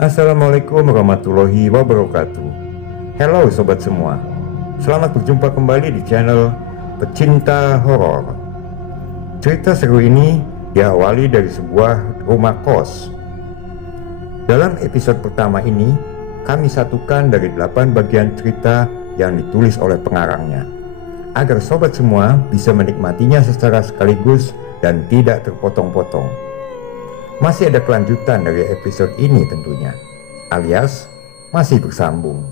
Assalamualaikum warahmatullahi wabarakatuh. Halo sobat semua, selamat berjumpa kembali di channel Pecinta Horor. Cerita seru ini diawali dari sebuah rumah kos. Dalam episode pertama ini, kami satukan dari 8 bagian cerita yang ditulis oleh pengarangnya, agar sobat semua bisa menikmatinya secara sekaligus dan tidak terpotong-potong. Masih ada kelanjutan dari episode ini tentunya, alias masih bersambung.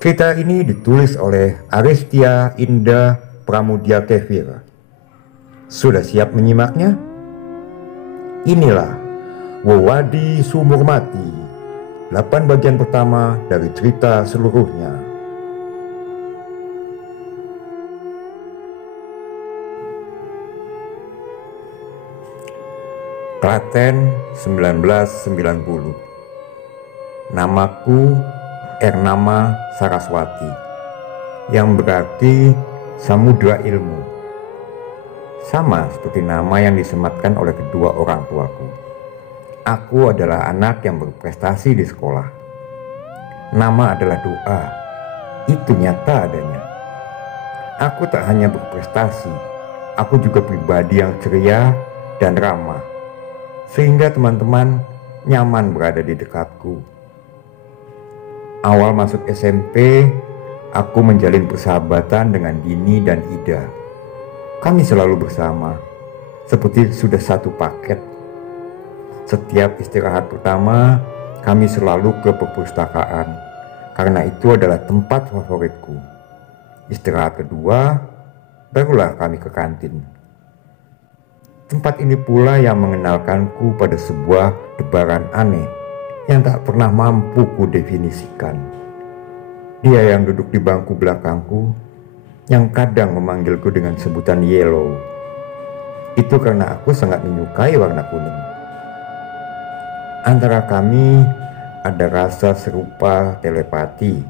Cerita ini ditulis oleh Aristia Indah Pramudia Kevir. Sudah siap menyimaknya? Inilah Wewadi Sumur Mati, 8 bagian pertama dari cerita seluruhnya. Klaten 1990. Namaku Ernama Saraswati, yang berarti Samudra Ilmu. Sama seperti nama yang disematkan oleh kedua orang tuaku. Aku adalah anak yang berprestasi di sekolah. Nama adalah doa. Itu nyata adanya. Aku tak hanya berprestasi, aku juga pribadi yang ceria dan ramah, sehingga teman-teman nyaman berada di dekatku. Awal masuk SMP, aku menjalin persahabatan dengan Dini dan Ida. Kami selalu bersama, seperti sudah satu paket. Setiap istirahat pertama, kami selalu ke perpustakaan, karena itu adalah tempat favoritku. Istirahat kedua, barulah kami ke kantin. Tempat ini pula yang mengenalkanku pada sebuah debaran aneh yang tak pernah mampu kudefinisikan. Dia yang duduk di bangku belakangku, yang kadang memanggilku dengan sebutan Yellow. Itu karena aku sangat menyukai warna kuning. Antara kami ada rasa serupa telepati,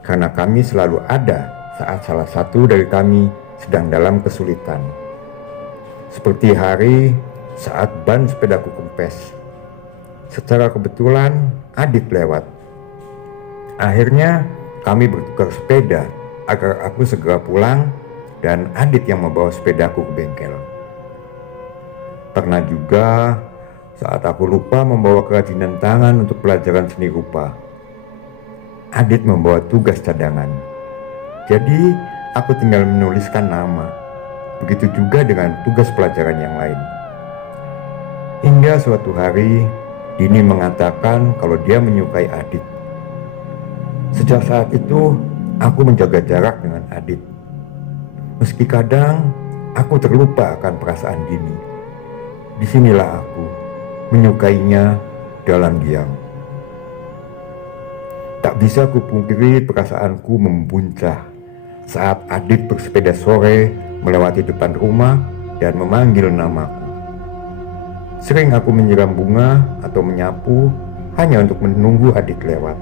karena kami selalu ada saat salah satu dari kami sedang dalam kesulitan. Seperti hari saat ban sepedaku kempes. Secara kebetulan Adit lewat. Akhirnya kami bertukar sepeda agar aku segera pulang dan Adit yang membawa sepedaku ke bengkel. Pernah juga saat aku lupa membawa kerajinan tangan untuk pelajaran seni rupa. Adit membawa tugas cadangan. Jadi aku tinggal menuliskan nama. Begitu juga dengan tugas pelajaran yang lain. Hingga suatu hari, Dini mengatakan kalau dia menyukai Adit. Sejak saat itu, aku menjaga jarak dengan Adit. Meski kadang, aku terlupa akan perasaan Dini. Disinilah aku, menyukainya dalam diam. Tak bisa kupungkiri perasaanku membuncah saat Adit bersepeda sore melewati depan rumah dan memanggil namaku. Sering aku menyiram bunga atau menyapu hanya untuk menunggu Adit lewat.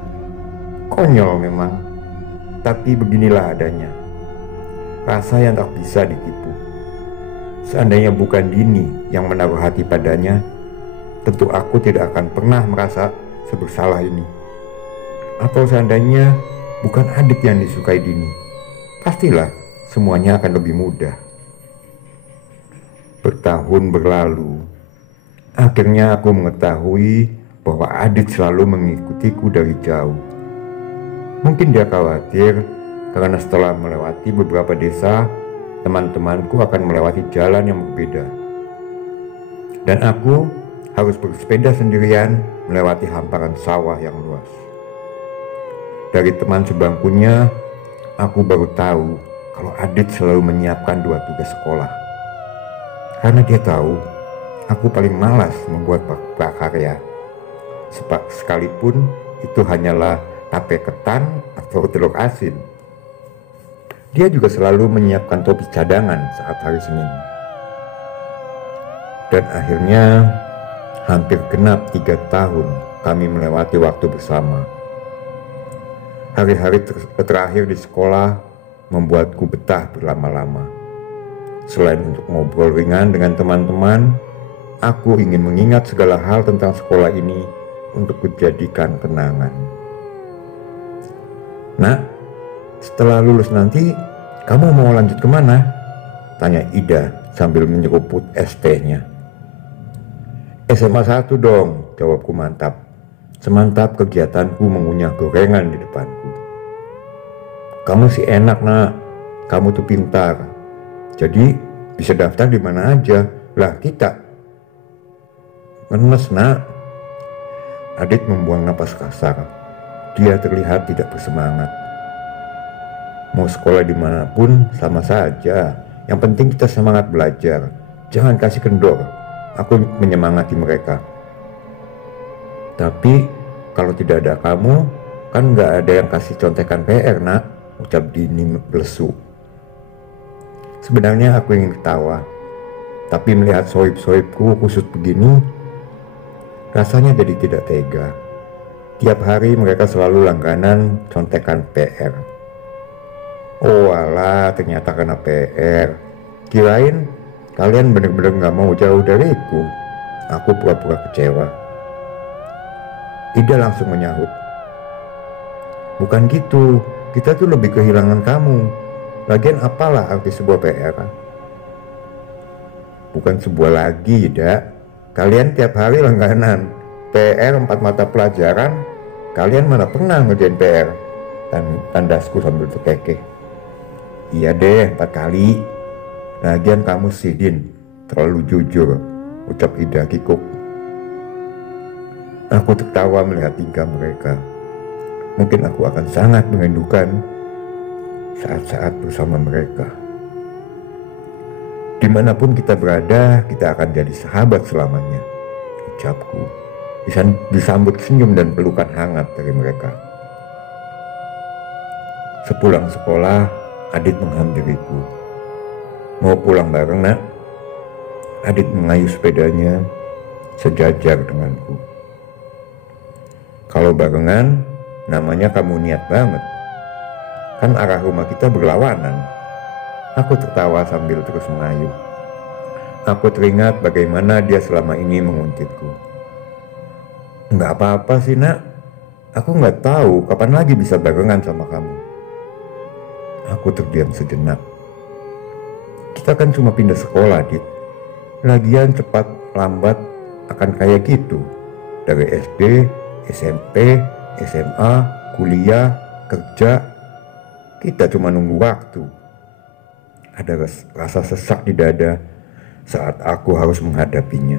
Konyol memang, tapi beginilah adanya. Rasa yang tak bisa ditipu. Seandainya bukan Dini yang menaruh hati padanya, tentu aku tidak akan pernah merasa sebersalah ini. Atau seandainya bukan Adit yang disukai Dini, pastilah semuanya akan lebih mudah. Bertahun berlalu, akhirnya aku mengetahui bahwa Adit selalu mengikutiku dari jauh. Mungkin dia khawatir karena setelah melewati beberapa desa, teman-temanku akan melewati jalan yang berbeda. Dan aku harus bersepeda sendirian melewati hamparan sawah yang luas. Dari teman sebangkunya, aku baru tahu kalau Adit selalu menyiapkan 2 tugas sekolah. Karena dia tahu aku paling malas membuat prakarya. Sekalipun itu hanyalah tape ketan atau telur asin. Dia juga selalu menyiapkan topi cadangan saat hari Senin. Dan akhirnya hampir genap 3 tahun kami melewati waktu bersama. Hari-hari terakhir di sekolah membuatku betah berlama-lama. Selain untuk ngobrol ringan dengan teman-teman, aku ingin mengingat segala hal tentang sekolah ini untuk kujadikan kenangan. Nak, setelah lulus nanti kamu mau lanjut kemana? Tanya Ida sambil menyeruput es tehnya. SMA 1 dong, jawabku mantap. Semantap kegiatanku mengunyah gorengan di depanku. Kamu sih enak nak, kamu tuh pintar. Jadi bisa daftar di mana aja. Lah kita ngenes nak. Adit membuang napas kasar. Dia terlihat tidak bersemangat. Mau sekolah dimanapun sama saja. Yang penting kita semangat belajar. Jangan kasih kendor. Aku menyemangati mereka. Tapi kalau tidak ada kamu, kan gak ada yang kasih contekan PR nak, ucap Dini lesu. Sebenarnya aku ingin ketawa, tapi melihat sohib-sohibku kusut begini, rasanya jadi tidak tega. Tiap hari mereka selalu langganan contekan PR. Oh alah, ternyata kena PR. Kirain kalian benar-benar gak mau jauh dariku. Aku pura-pura kecewa. Ida langsung menyahut. Bukan gitu, kita tuh lebih kehilangan kamu. Lagian apalah arti sebuah PR? Bukan sebuah lagi, Ida. Kalian tiap hari langganan PR 4 mata pelajaran. Kalian mana pernah ngerjain PR? Tandasku sambil terkekeh. Iya deh, 4 kali. Lagian kamu Sidin terlalu jujur, ucap Ida kikuk. Aku tertawa melihat tingkah mereka. Mungkin aku akan sangat merindukan saat-saat bersama mereka. Dimanapun kita berada, kita akan jadi sahabat selamanya, ucapku. Disambut senyum dan pelukan hangat dari mereka. Sepulang sekolah, Adit menghampiriku. Mau pulang bareng nak? Adit mengayuh sepedanya sejajar denganku. Kalau barengan, namanya kamu niat banget. Kan arah rumah kita berlawanan. Aku tertawa sambil terus mengayuh. Aku teringat bagaimana dia selama ini menguntitku. Enggak apa-apa sih nak. Aku nggak tahu kapan lagi bisa barengan sama kamu. Aku terdiam sejenak. Kita kan cuma pindah sekolah, Dit. Lagian cepat lambat akan kayak gitu. Dari SD, SMP, SMA, kuliah, kerja, kita cuma nunggu waktu. Ada rasa sesak di dada saat aku harus menghadapinya.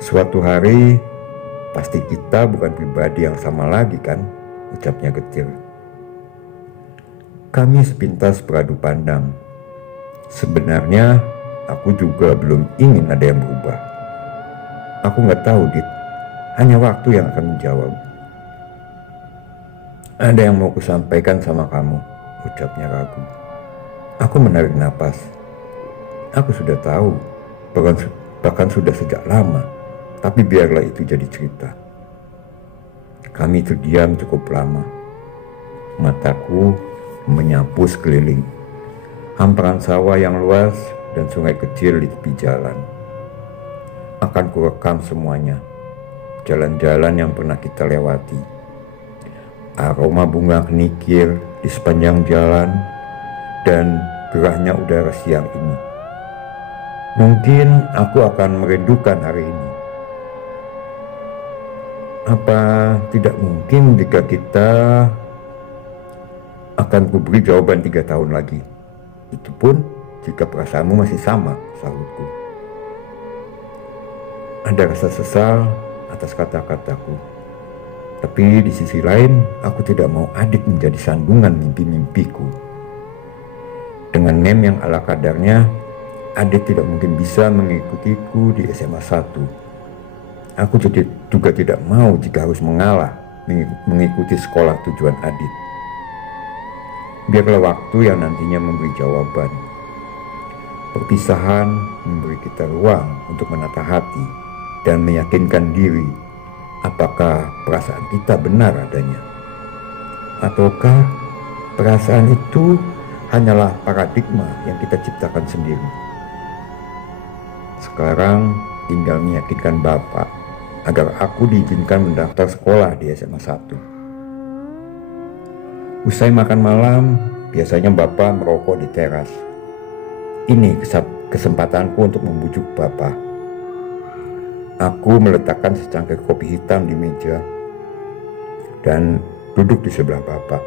Suatu hari, pasti kita bukan pribadi yang sama lagi kan, ucapnya getir. Kami sepintas beradu pandang. Sebenarnya, aku juga belum ingin ada yang berubah. Aku nggak tahu, Dit. Hanya waktu yang akan menjawab. Ada yang mau kusampaikan sama kamu, ucapnya ragu. Aku menarik napas. Aku sudah tahu, bahkan sudah sejak lama, tapi biarlah itu jadi cerita. Kami terdiam cukup lama. Mataku menyapu sekeliling. Hamparan sawah yang luas dan sungai kecil di tepi jalan. Akan kurekam semuanya. Jalan-jalan yang pernah kita lewati, aroma bunga kenikir di sepanjang jalan, dan gerahnya udara siang ini. Mungkin aku akan merindukan hari ini. Apa tidak mungkin jika kita akan kuberi jawaban 3 tahun lagi? Itu pun jika perasaanmu masih sama, sahutku. Ada rasa sesal atas kata-kataku. Tapi di sisi lain, aku tidak mau Adit menjadi sandungan mimpi-mimpiku. Dengan NEM yang ala kadarnya, Adit tidak mungkin bisa mengikutiku di SMA 1. Aku juga tidak mau jika harus mengalah mengikuti sekolah tujuan Adit. Biarlah waktu yang nantinya memberi jawaban. Perpisahan memberi kita ruang untuk menata hati dan meyakinkan diri apakah perasaan kita benar adanya, ataukah perasaan itu hanyalah paradigma yang kita ciptakan sendiri. Sekarang tinggal meyakinkan Bapak agar aku diizinkan mendaftar sekolah di SMA 1. Usai makan malam, biasanya Bapak merokok di teras. Ini kesempatanku untuk membujuk Bapak. Aku meletakkan secangkir kopi hitam di meja dan duduk di sebelah Bapak.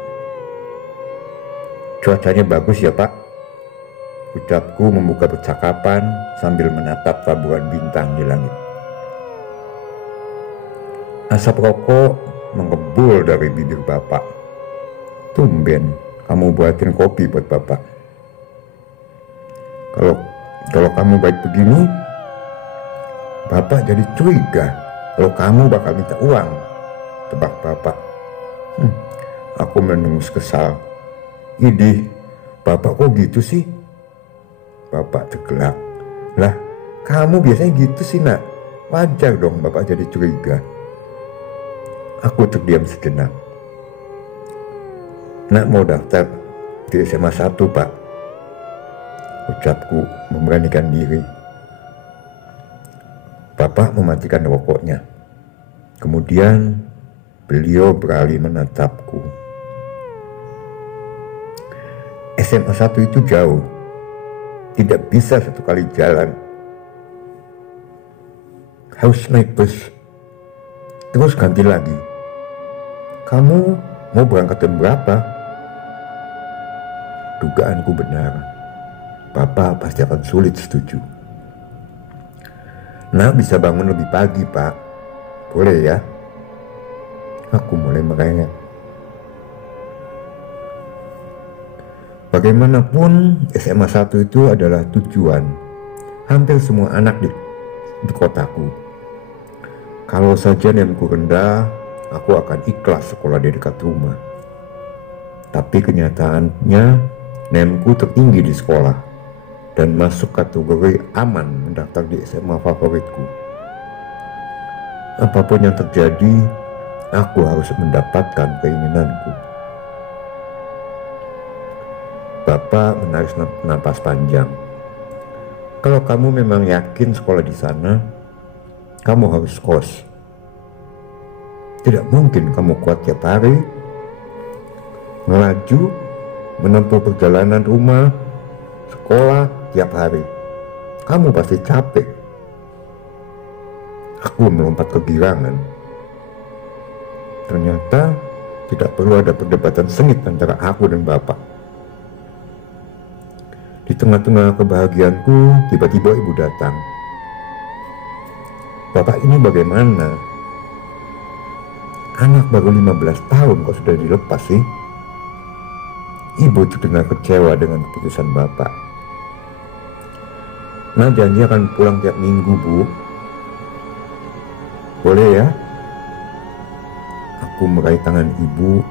"Cuacanya bagus ya Pak," ucapku membuka percakapan sambil menatap taburan bintang di langit. Asap rokok mengebul dari bibir Bapak. "Tumben kamu buatin kopi buat Bapak. Kalau kamu baik begini, Bapak jadi curiga kalau kamu bakal minta uang," tebak Bapak. Aku menengus kesal. "Idih, Bapak kok gitu sih?" Bapak tergelak. "Lah, kamu biasanya gitu sih nak. Wajar dong Bapak jadi curiga." Aku terdiam sejenak. "Nak mau daftar di SMA 1 Pak," ucapku memberanikan diri. Bapak mematikan rokoknya. Kemudian beliau beralih menatapku. "SMA 1 itu jauh. Tidak bisa satu kali jalan. Harus naik bus. Terus ganti lagi. Kamu mau berangkat jam berapa?" Dugaanku benar. Bapak pasti akan sulit setuju. "Nak bisa bangun lebih pagi Pak. Boleh ya?" Aku mulai merengek. Bagaimanapun SMA 1 itu adalah tujuan hampir semua anak di kotaku. Kalau saja NEMku rendah, aku akan ikhlas sekolah di dekat rumah. Tapi kenyataannya NEMku tertinggi di sekolah dan masuk kategori aman mendaftar di SMA favoritku. Apapun yang terjadi, aku harus mendapatkan keinginanku. Bapak menarik napas panjang. "Kalau kamu memang yakin sekolah di sana, kamu harus kos. Tidak mungkin kamu kuat tiap hari melaju menempuh perjalanan rumah sekolah tiap hari. Kamu pasti capek." Aku melompat kegirangan. Ternyata tidak perlu ada perdebatan sengit antara aku dan Bapak. Di tengah-tengah kebahagiaanku, tiba-tiba ibu datang. "Bapak ini bagaimana? Anak baru 15 tahun kok sudah dilepas sih?" Ibu terdengar kecewa dengan keputusan Bapak. "Nah, janji akan pulang tiap minggu Bu. Boleh ya?" Aku meraih tangan ibu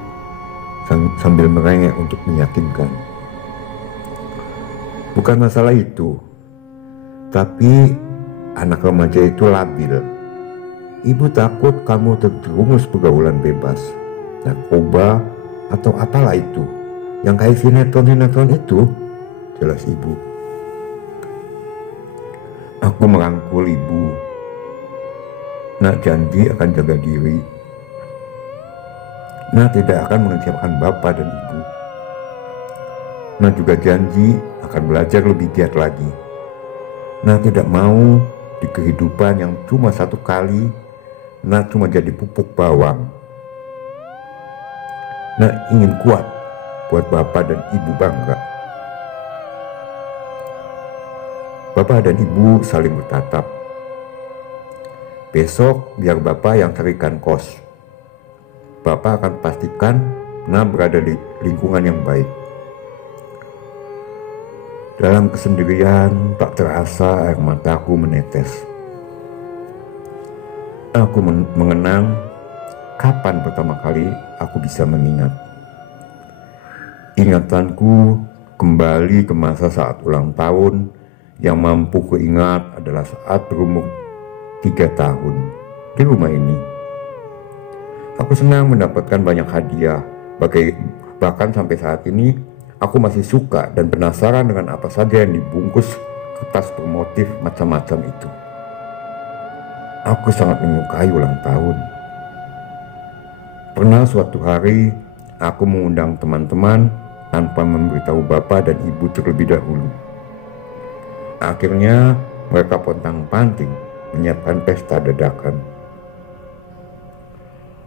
sambil merengek untuk meyakinkan. Bukan masalah itu, tapi anak remaja itu labil. Ibu takut kamu terjerumus pergaulan bebas, narkoba, atau apalah itu yang kayak sinetron itu, jelas ibu. Aku merangkul ibu. "Nak janji akan jaga diri. Nak tidak akan mengecewakan Bapak dan Ibu. Nak juga janji akan belajar lebih giat lagi. Nak tidak mau di kehidupan yang cuma satu kali, Nak cuma jadi pupuk bawang. Nak ingin kuat buat Bapak dan Ibu bangga." Bapak dan Ibu saling bertatap. "Besok biar Bapak yang carikan kos. Bapak akan pastikan Nak berada di lingkungan yang baik." Dalam kesendirian tak terasa air mataku menetes. Aku mengenang kapan pertama kali aku bisa mengingat. Ingatanku kembali ke masa saat ulang tahun. Yang mampu kuingat adalah saat berumur 3 tahun di rumah ini. Aku senang mendapatkan banyak hadiah. Bahkan sampai saat ini aku masih suka dan penasaran dengan apa saja yang dibungkus kertas bermotif macam-macam itu. Aku sangat menyukai ulang tahun. Pernah suatu hari aku mengundang teman-teman tanpa memberitahu bapak dan ibu terlebih dahulu. Akhirnya mereka pontang-panting menyiapkan pesta dadakan.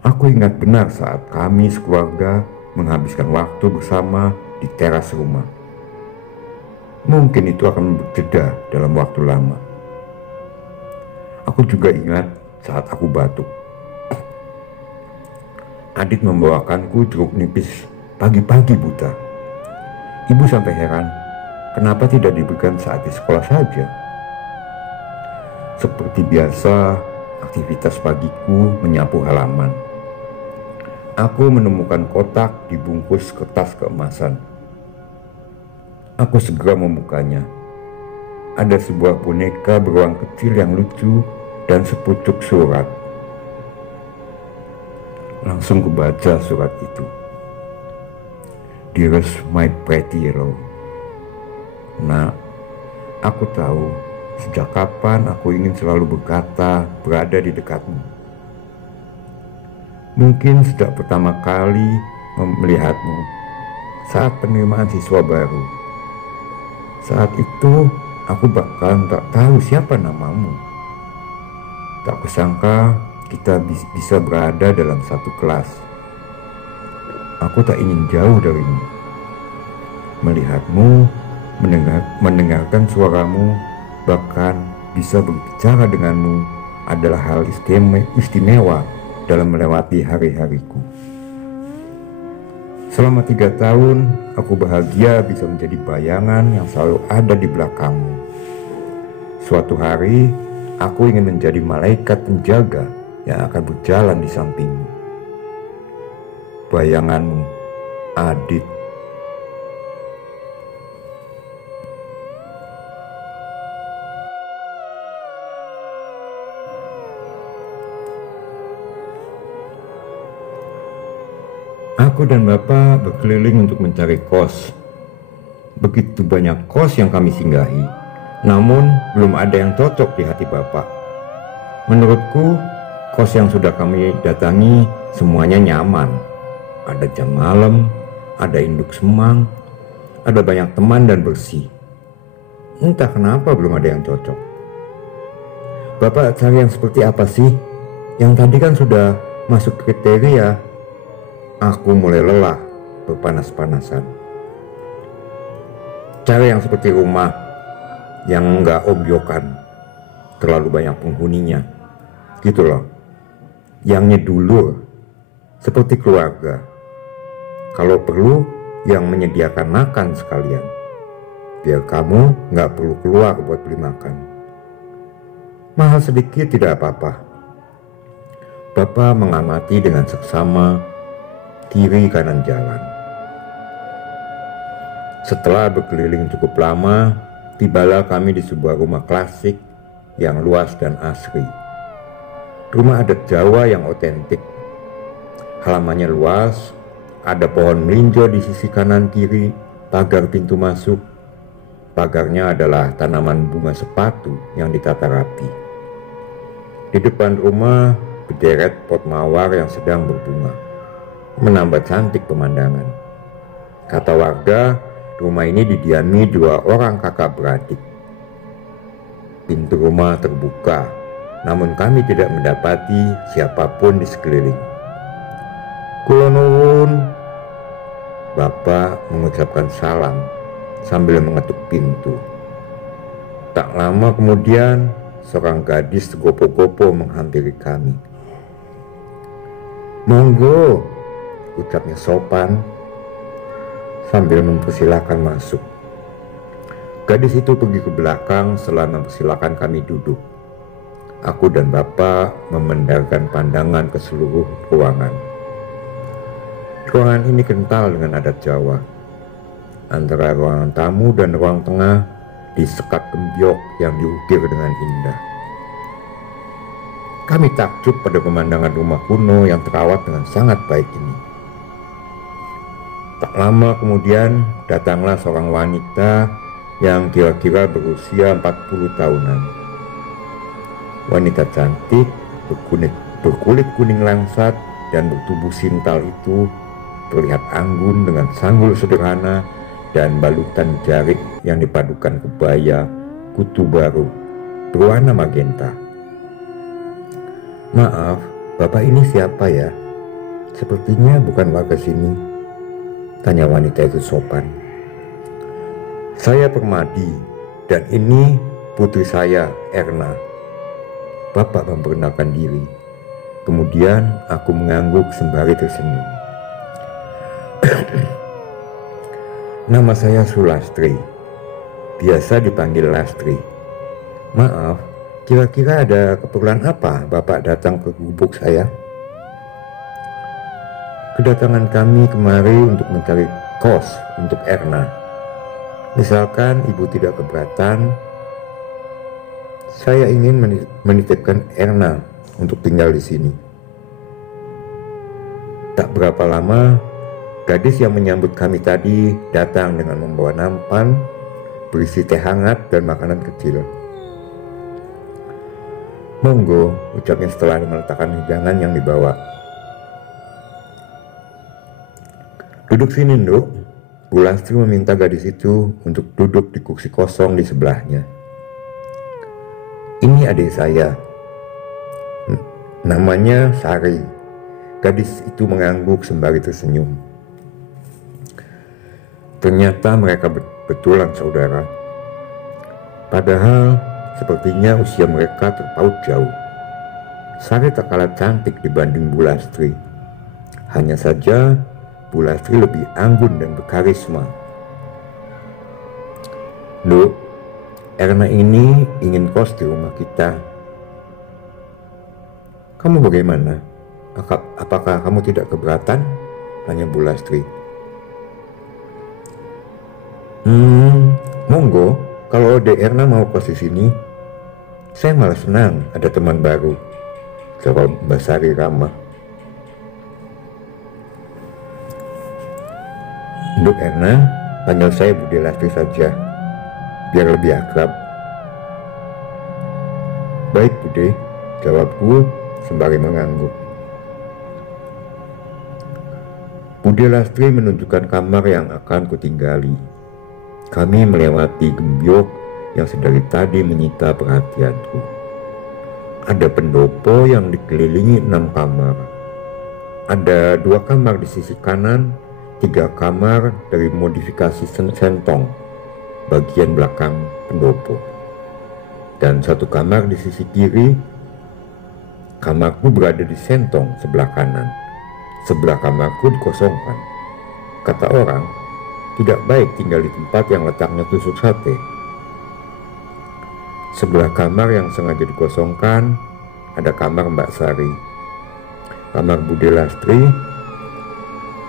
Aku ingat benar saat kami sekeluarga menghabiskan waktu bersama di teras rumah. Mungkin itu akan berjeda dalam waktu lama. Aku juga ingat saat aku batuk. Adit membawakanku jeruk nipis pagi-pagi buta. Ibu sampai heran, kenapa tidak diberikan saat di sekolah saja? Seperti biasa, aktivitas pagiku menyapu halaman. Aku menemukan kotak dibungkus kertas keemasan. Aku segera membukanya. Ada sebuah boneka beruang kecil yang lucu dan sepucuk surat. Langsung kubaca surat itu. Dearest my pretty hero. Nak, aku tahu sejak kapan aku ingin selalu berkata berada di dekatmu. Mungkin sejak pertama kali melihatmu saat penerimaan siswa baru. Saat itu aku bahkan tak tahu siapa namamu. Tak kusangka kita bisa berada dalam satu kelas. Aku tak ingin jauh darimu. Melihatmu, mendengarkan suaramu, bahkan bisa berbicara denganmu adalah hal istimewa dalam melewati hari-hariku. Selama 3 tahun, aku bahagia bisa menjadi bayangan yang selalu ada di belakangmu. Suatu hari, aku ingin menjadi malaikat penjaga yang akan berjalan di sampingmu. Bayanganmu, Adit. Aku dan Bapak berkeliling untuk mencari kos. Begitu banyak kos yang kami singgahi, namun belum ada yang cocok di hati Bapak. Menurutku, kos yang sudah kami datangi semuanya nyaman. Ada jam malam, ada induk semang, ada banyak teman dan bersih. Entah kenapa belum ada yang cocok. Bapak cari yang seperti apa sih? Yang tadi kan sudah masuk kriteria. Aku mulai lelah berpanas-panasan. Cari yang seperti rumah yang enggak ombyokan, terlalu banyak penghuninya, gitu loh. Yang nyedulur, seperti keluarga. Kalau perlu, yang menyediakan makan sekalian, biar kamu nggak perlu keluar buat beli makan. Mahal sedikit tidak apa-apa. Bapak mengamati dengan seksama kiri kanan jalan. Setelah berkeliling cukup lama, tibalah kami di sebuah rumah klasik yang luas dan asri. Rumah adat Jawa yang otentik. Halamannya luas, ada pohon melinjo di sisi kanan kiri pagar pintu masuk. Pagarnya adalah tanaman bunga sepatu yang ditata rapi. Di depan rumah berderet pot mawar yang sedang berbunga, menambah cantik pemandangan. Kata warga, rumah ini didiami 2 orang kakak beradik. Pintu rumah terbuka, namun kami tidak mendapati siapapun di sekeliling. Kula nuwun. Bapak mengucapkan salam sambil mengetuk pintu. Tak lama kemudian, seorang gadis gopo-gopo menghampiri kami. "Monggo," ucapnya sopan sambil mempersilahkan masuk. Gadis itu pergi ke belakang setelah mempersilahkan kami duduk. Aku dan Bapak memendangkan pandangan ke seluruh ruangan. Ruangan ini kental dengan adat Jawa. Antara ruangan tamu dan ruang tengah disekat gembyok yang diukir dengan indah. Kami takjub pada pemandangan rumah kuno yang terawat dengan sangat baik ini. Tak lama kemudian datanglah seorang wanita yang kira-kira berusia 40 tahunan. Wanita cantik, berkulit kuning langsat dan bertubuh sintal itu terlihat anggun dengan sanggul sederhana dan balutan jarik yang dipadukan kebaya kutu baru berwarna magenta. "Maaf, Bapak ini siapa ya? Sepertinya bukan warga sini," tanya wanita itu sopan. "Saya Permadi dan ini putri saya, Erna." Bapak memperkenalkan diri. Kemudian aku mengangguk sembari tersenyum. "Nama saya Sulastri, biasa dipanggil Lastri. Maaf, kira-kira ada keperluan apa Bapak datang ke gubuk saya?" "Kedatangan kami kemari untuk mencari kos untuk Erna. Misalkan Ibu tidak keberatan, saya ingin menitipkan Erna untuk tinggal di sini." Tak berapa lama, gadis yang menyambut kami tadi datang dengan membawa nampan berisi teh hangat dan makanan kecil. "Monggo," ucapnya setelah meletakkan hidangan yang dibawa. "Duduk sini, Nduk." Bu Lastri meminta gadis itu untuk duduk di kursi kosong di sebelahnya. "Ini adik saya, namanya Sari." Gadis itu mengangguk sembari tersenyum. Ternyata mereka betulan saudara. Padahal sepertinya usia mereka terpaut jauh. Sari tak kalah cantik dibanding Bu Lastri. Hanya saja Bu Lastri lebih anggun dan berkarisma. "Nduk, Erna ini ingin kos di rumah kita. Kamu bagaimana? Apakah kamu tidak keberatan?" tanya Bu Lastri. "Monggo, kalau Dek Erna mau kos di sini, saya malah senang ada teman baru," jawab Mbak Sari ramah. "Nduk Erna, panggil saya Bude Lastri saja, biar lebih akrab." "Baik Bude," jawabku sembari mengangguk. Bude Lastri menunjukkan kamar yang akan kutinggali. Kami melewati gembyok yang sedari tadi menyita perhatianku. Ada pendopo yang dikelilingi 6 kamar. Ada 2 kamar di sisi kanan, 3 kamar dari modifikasi sentong bagian belakang pendopo, dan 1 kamar di sisi kiri. Kamarku berada di sentong sebelah kanan. Sebelah kamarku dikosongkan. Kata orang, tidak baik tinggal di tempat yang letaknya tusuk sate. Sebelah kamar yang sengaja dikosongkan ada kamar Mbak Sari. Kamar Bude Lastri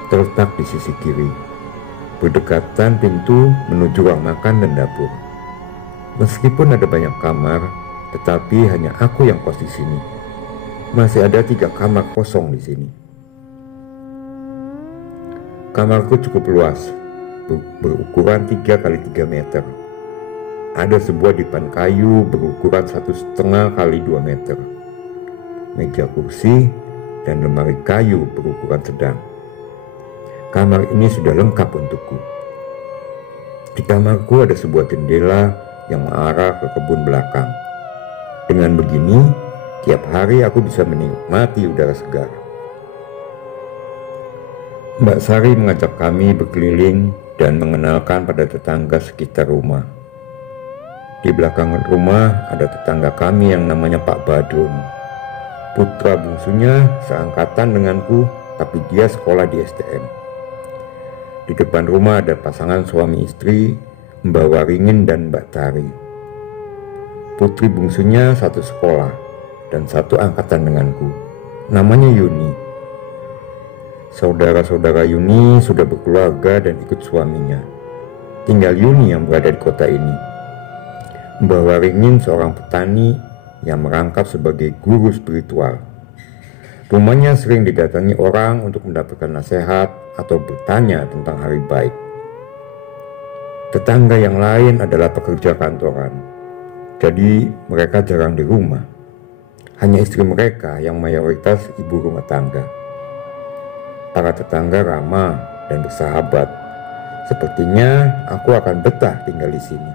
terletak di sisi kiri, berdekatan pintu menuju ruang makan dan dapur. Meskipun ada banyak kamar, tetapi hanya aku yang kos di sini. Masih ada 3 kamar kosong di sini. Kamarku cukup luas, berukuran 3 kali 3 meter. Ada sebuah dipan kayu berukuran 1,5 kali 2 meter. Meja kursi dan lemari kayu berukuran sedang. Kamar ini sudah lengkap untukku. Di kamarku ada sebuah jendela yang mengarah ke kebun belakang. Dengan begini, tiap hari aku bisa menikmati udara segar. Mbak Sari mengajak kami berkeliling dan mengenalkan pada tetangga sekitar rumah. Di belakang rumah ada tetangga kami yang namanya Pak Badrun. Putra bungsunya seangkatan denganku, tapi dia sekolah di STM. Di depan rumah ada pasangan suami istri, Mbak Waringin dan Mbak Tari. Putri bungsunya satu sekolah dan satu angkatan denganku, namanya Yuni. Saudara-saudara Yuni sudah berkeluarga dan ikut suaminya. Tinggal Yuni yang berada di kota ini. Mbah Waringin seorang petani yang merangkap sebagai guru spiritual. Rumahnya sering didatangi orang untuk mendapatkan nasihat atau bertanya tentang hari baik. Tetangga yang lain adalah pekerja kantoran, jadi mereka jarang di rumah. hanya istri mereka yang mayoritas ibu rumah tangga. Para tetangga ramah dan bersahabat. Sepertinya aku akan betah tinggal di sini.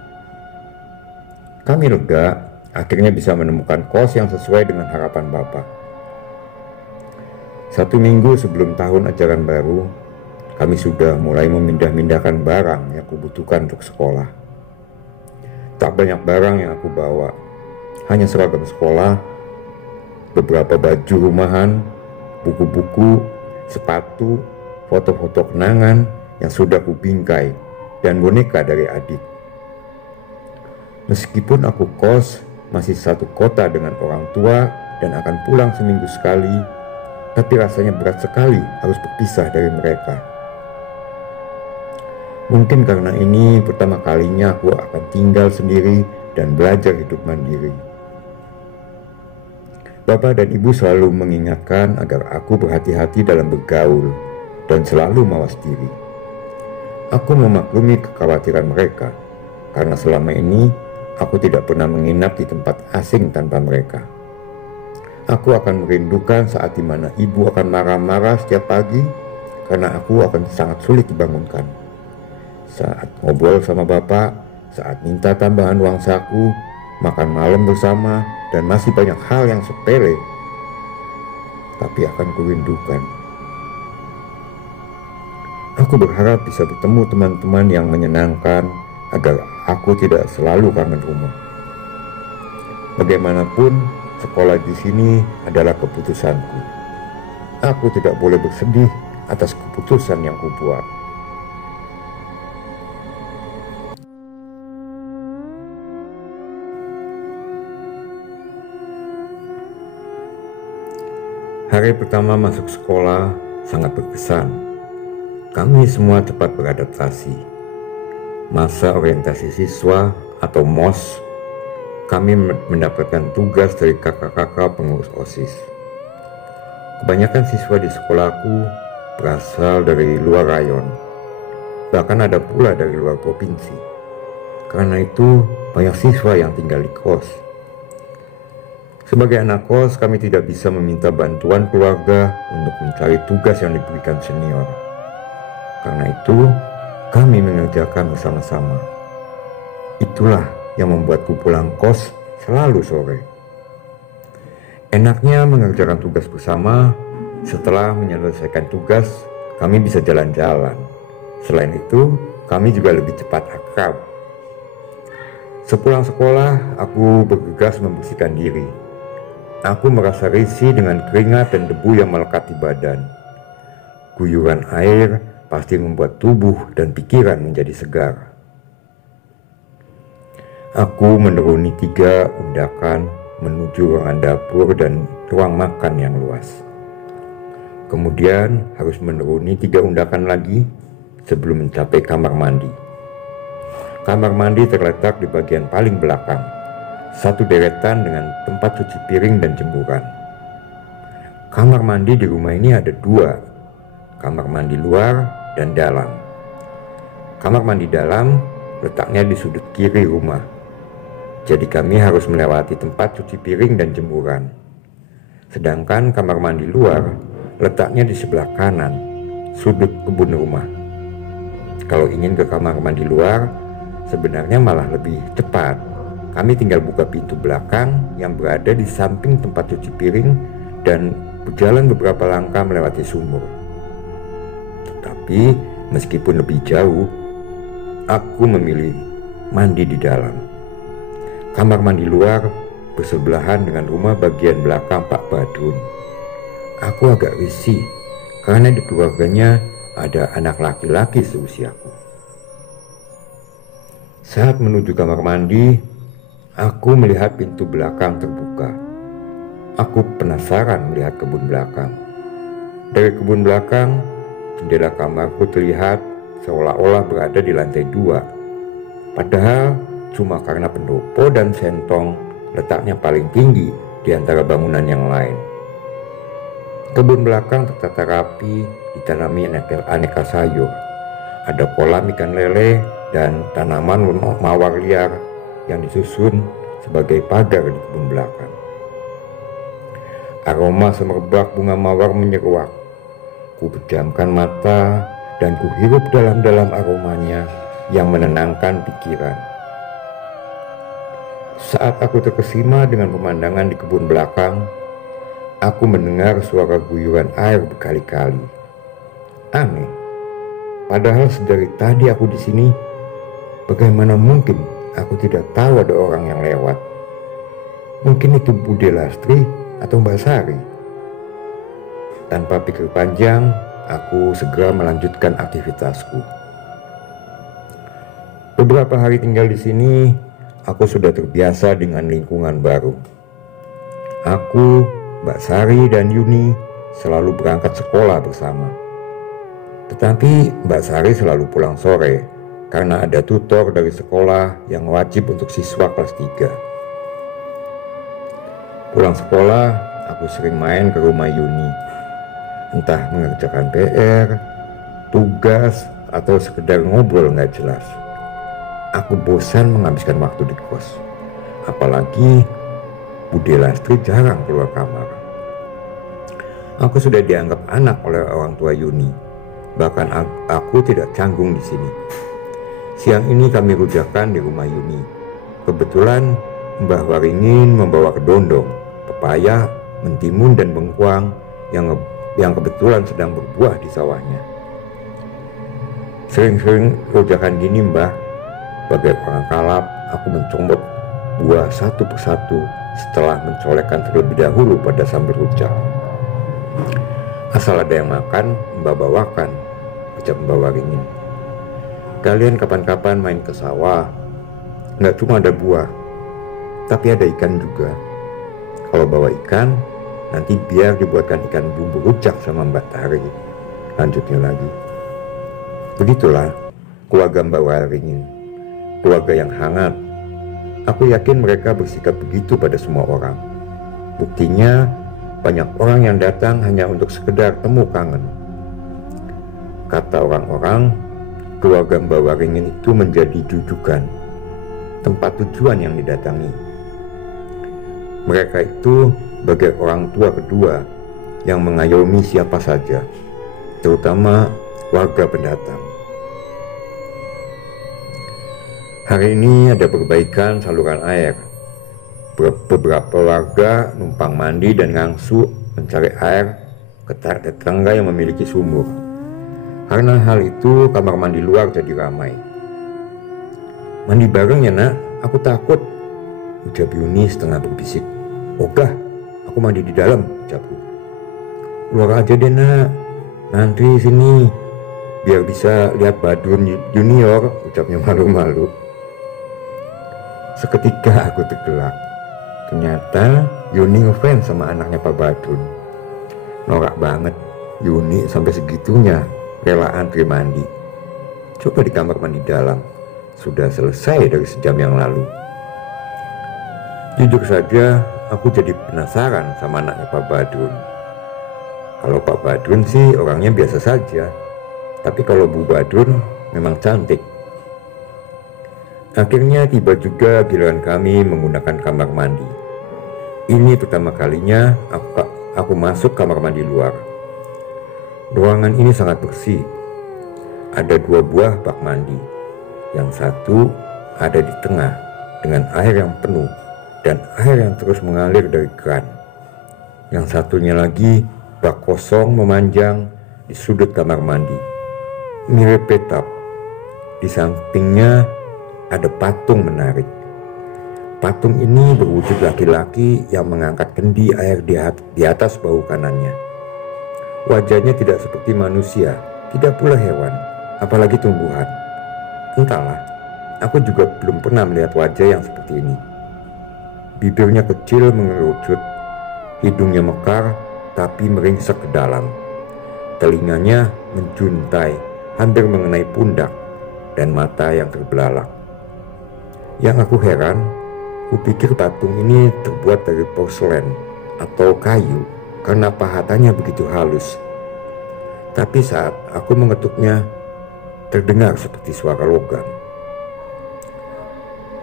Kami lega akhirnya bisa menemukan kos yang sesuai dengan harapan Bapak. 1 minggu sebelum tahun ajaran baru, kami sudah mulai memindah-mindahkan barang yang kubutuhkan untuk sekolah. Tak banyak barang yang aku bawa, hanya seragam sekolah, beberapa baju rumahan, buku-buku, sepatu, foto-foto kenangan yang sudah kubingkai, dan boneka dari adik. Meskipun aku kos masih satu kota dengan orang tua dan akan pulang seminggu sekali, tapi rasanya berat sekali harus berpisah dari mereka. Mungkin karena ini pertama kalinya aku akan tinggal sendiri dan belajar hidup mandiri. Bapak dan Ibu selalu mengingatkan agar aku berhati-hati dalam bergaul dan selalu mawas diri. Aku memaklumi kekhawatiran mereka, karena selama ini aku tidak pernah menginap di tempat asing tanpa mereka. Aku akan merindukan saat dimana ibu akan marah-marah setiap pagi karena aku akan sangat sulit dibangunkan. Saat ngobrol sama bapak, saat minta tambahan uang saku, makan malam bersama, dan masih banyak hal yang sepele, tapi akan kurindukan. Aku berharap bisa bertemu teman-teman yang menyenangkan agar aku tidak selalu kangen rumah. Bagaimanapun, sekolah di sini adalah keputusanku. Aku tidak boleh bersedih atas keputusan yang kubuat. Hari pertama masuk sekolah sangat berkesan. Kami semua cepat beradaptasi. Masa orientasi siswa atau MOS, kami mendapatkan tugas dari kakak-kakak pengurus OSIS. Kebanyakan siswa di sekolahku berasal dari luar rayon, bahkan ada pula dari luar provinsi. Karena itu banyak siswa yang tinggal di kos. Sebagai anak kos, kami tidak bisa meminta bantuan keluarga untuk mencari tugas yang diberikan senior. Karena itu, kami mengerjakan bersama-sama. Itulah yang membuatku pulang kos selalu sore. Enaknya mengerjakan tugas bersama, setelah menyelesaikan tugas, kami bisa jalan-jalan. Selain itu, kami juga lebih cepat akrab. Sepulang sekolah, aku bergegas membersihkan diri. Aku merasa risih dengan keringat dan debu yang melekat di badan. Guyuran air pasti membuat tubuh dan pikiran menjadi segar. Aku menuruni 3 undakan menuju ruangan dapur dan ruang makan yang luas. Kemudian harus menuruni 3 undakan lagi sebelum mencapai kamar mandi. Kamar mandi terletak di bagian paling belakang, satu deretan dengan tempat cuci piring dan jemuran. Kamar mandi di rumah ini ada 2, kamar mandi luar dan dalam. Kamar mandi dalam letaknya di sudut kiri rumah, jadi kami harus melewati tempat cuci piring dan jemuran. Sedangkan kamar mandi luar letaknya di sebelah kanan, sudut kebun rumah. Kalau ingin ke kamar mandi luar, sebenarnya malah lebih cepat. Kami tinggal buka pintu belakang yang berada di samping tempat cuci piring dan berjalan beberapa langkah melewati sumur. Tetapi meskipun lebih jauh, aku memilih mandi di dalam. Kamar mandi luar bersebelahan dengan rumah bagian belakang Pak Badrun. Aku agak risih karena di keluarganya ada anak laki-laki seusiaku. Saat menuju kamar mandi, aku melihat pintu belakang terbuka. Aku penasaran melihat kebun belakang. Dari kebun belakang, jendela kamarku terlihat seolah-olah berada di lantai 2. Padahal cuma karena pendopo dan sentong letaknya paling tinggi di antara bangunan yang lain. Kebun belakang tertata rapi, ditanami aneka sayur. Ada kolam ikan lele dan tanaman mawar liar yang disusun sebagai pagar di kebun belakang. Aroma semerbak bunga mawar menyeruak. Ku pejamkan mata dan ku hirup dalam-dalam aromanya yang menenangkan pikiran. Saat aku terkesima dengan pemandangan di kebun belakang, aku mendengar suara guyuran air berkali-kali. Aneh, padahal sedari tadi aku di sini, bagaimana mungkin aku tidak tahu ada orang yang lewat? Mungkin itu Bude Lastri atau Mbak Sari. Tanpa pikir panjang, aku segera melanjutkan aktivitasku. Beberapa hari tinggal di sini, aku sudah terbiasa dengan lingkungan baru. Aku, Mbak Sari, dan Yuni selalu berangkat sekolah bersama. Tetapi Mbak Sari selalu pulang sore karena ada tutor dari sekolah yang wajib untuk siswa kelas 3. Pulang sekolah, aku sering main ke rumah Yuni. Entah mengerjakan PR, tugas, atau sekedar ngobrol nggak jelas. Aku bosan menghabiskan waktu di kos. Apalagi Bude Lastri jarang keluar kamar. Aku sudah dianggap anak oleh orang tua Yuni. Bahkan aku tidak canggung di sini. Siang ini kami rujakan di rumah Yuni. Kebetulan Mbah Waringin membawa kedondong, pepaya, mentimun, dan bengkuang yang kebetulan sedang berbuah di sawahnya. Sering-sering rujakan gini, Mbah. Bagai orang kalap, aku mencomot buah satu persatu setelah mencolekkan terlebih dahulu pada sambal rujak. Asal ada yang makan, Mbah bawakan, ucap Mbah Waringin. Kalian kapan-kapan main ke sawah, nggak cuma ada buah, tapi ada ikan juga. Kalau bawa ikan, nanti biar dibuatkan ikan bumbu rujak sama Mbak Tari. Lanjutnya lagi. Begitulah keluarga Mbak Waringin. Keluarga yang hangat. Aku yakin mereka bersikap begitu pada semua orang. Buktinya banyak orang yang datang hanya untuk sekedar temu kangen. Kata orang-orang, keluarga Mbak Waringin itu menjadi jujukan, tempat tujuan yang didatangi. Mereka itu bagai orang tua kedua yang mengayomi siapa saja, terutama warga pendatang. Hari ini ada perbaikan saluran air. Beberapa warga numpang mandi dan ngangsu mencari air ke tetangga yang memiliki sumur. Karena hal itu, kamar mandi luar jadi ramai. Mandi bareng ya nak, aku takut, ucap Yuni setengah berbisik. Ogah, aku mandi di dalam, ucapku. Luar aja deh nak, nanti sini, biar bisa lihat Badrun junior, ucapnya malu-malu. Seketika aku tergelak. Ternyata Yuni ngefans sama anaknya Pak Badrun. Norak banget, Yuni sampai segitunya rela antri mandi. Coba di kamar mandi dalam, sudah selesai dari sejam yang lalu. Jujur saja, aku jadi penasaran sama anaknya Pak Badrun. Kalau Pak Badrun sih orangnya biasa saja, tapi kalau Bu Badrun memang cantik. Akhirnya tiba juga giliran kami menggunakan kamar mandi. Ini pertama kalinya aku masuk kamar mandi luar. Ruangan ini sangat bersih. Ada 2 buah bak mandi. Yang satu ada di tengah dengan air yang penuh dan air yang terus mengalir dari keran. Yang satunya lagi bak kosong memanjang di sudut kamar mandi, mirip bathtub. Di sampingnya ada patung menarik. Patung ini berwujud laki-laki yang mengangkat kendi air di atas bahu kanannya. Wajahnya tidak seperti manusia, tidak pula hewan, apalagi tumbuhan. Entahlah, aku juga belum pernah melihat wajah yang seperti ini. Bibirnya kecil mengerucut, hidungnya mekar tapi meringsek ke dalam. Telinganya menjuntai, hampir mengenai pundak, dan mata yang terbelalak. Yang aku heran, kupikir patung ini terbuat dari porselen atau kayu karena pahatannya begitu halus. Tapi saat aku mengetuknya, terdengar seperti suara logam.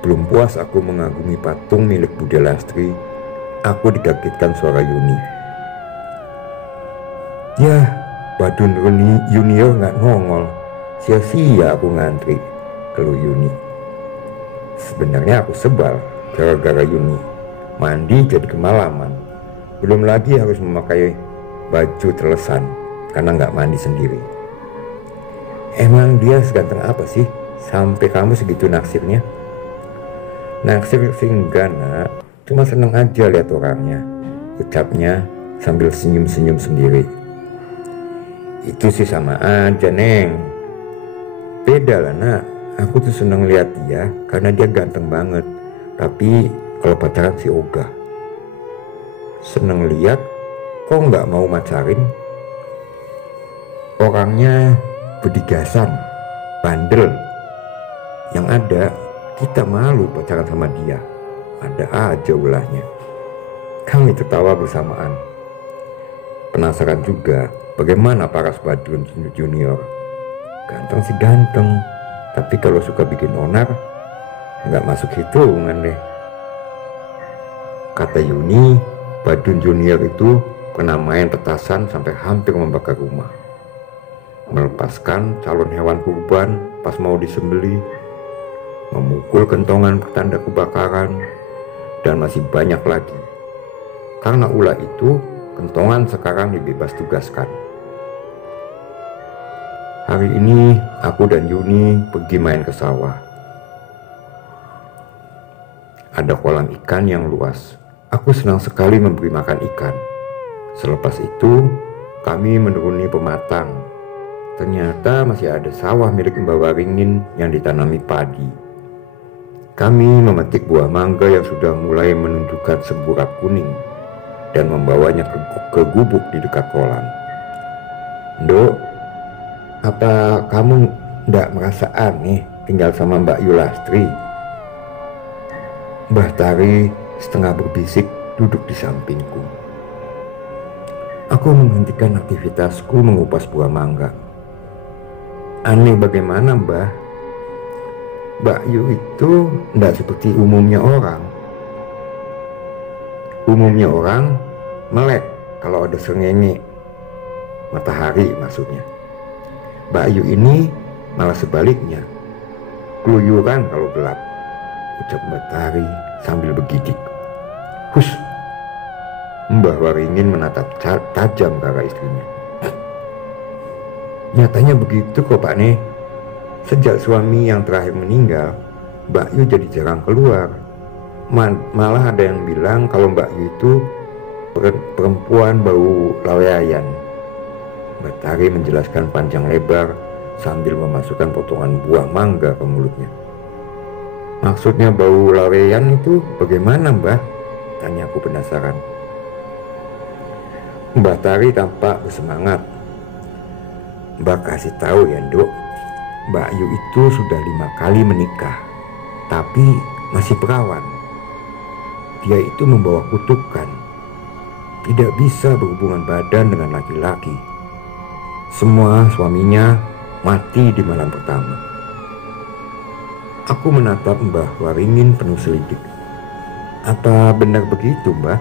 Belum puas aku mengagumi patung milik Bude Lastri, aku dikagetkan suara Yuni. Ya, Badun Junior nggak nongol. Sia-sia aku ngantri, keluh Yuni. Sebenarnya aku sebal gara-gara Yuni. Mandi jadi kemalaman. Belum lagi harus memakai baju telesan karena nggak mandi sendiri. Emang dia seganteng apa sih sampai kamu segitu naksirnya? Naksir sih enggak nak, cuma seneng aja lihat orangnya, ucapnya sambil senyum-senyum sendiri. Itu sih sama aja Neng. Beda lah nak, aku tuh seneng lihat dia karena dia ganteng banget. Tapi kalau pacaran sih ogah. Seneng lihat, kok nggak mau macarin? Orangnya bedigasan, bandel. Yang ada kita malu pacaran sama dia. Ada aja ulahnya. Kami tertawa bersamaan. Penasaran juga bagaimana Paras Badun Junior. Ganteng sih ganteng, tapi kalau suka bikin onar nggak masuk hitungan deh. Kata Yuni, Badun Junior itu pernah main petasan sampai hampir membakar rumah, melepaskan calon hewan kurban pas mau disembelih, memukul kentongan pertanda kebakaran, dan masih banyak lagi. Karena ulah itu, kentongan sekarang dibebas tugaskan. Hari ini aku dan Yuni pergi main ke sawah. Ada kolam ikan yang luas. Aku senang sekali memberi makan ikan. Selepas itu, kami menuruni pematang. Ternyata masih ada sawah milik Mbak Waringin yang ditanami padi. Kami memetik buah mangga yang sudah mulai menunjukkan semburat kuning dan membawanya ke gubuk di dekat kolam. Nduk, apa kamu ndak merasa aneh tinggal sama Mbak Yulastri? Mbah Tari setengah berbisik duduk di sampingku. Aku menghentikan aktivitasku mengupas buah mangga. Aneh bagaimana Mbah? Mbak Yu itu ndak seperti umumnya orang. Umumnya orang melek kalau ada sengenge, matahari maksudnya. Mbak Yu ini malah sebaliknya, keluyuran kalau gelap, ucap Mbak Tari sambil bergidik. Hus, Mbah Waringin menatap tajam ke arah istrinya. Nyatanya begitu kok Pak Ne. Sejak suami yang terakhir meninggal, Mbak Yu jadi jarang keluar. Malah ada yang bilang kalau Mbak Yu itu perempuan bau laweyan. Mbak Tari menjelaskan panjang lebar sambil memasukkan potongan buah mangga ke mulutnya. Maksudnya bau laweyan itu bagaimana Mbak? Tanya aku penasaran. Mbak Tari tampak bersemangat. Mbak kasih tahu ya Nduk, Mbak Yu itu sudah 5 kali menikah, tapi masih perawan. Dia itu membawa kutukan, tidak bisa berhubungan badan dengan laki-laki. Semua suaminya mati di malam pertama. Aku menatap Mbah Waringin penuh selidik. Apa benar begitu Mbah?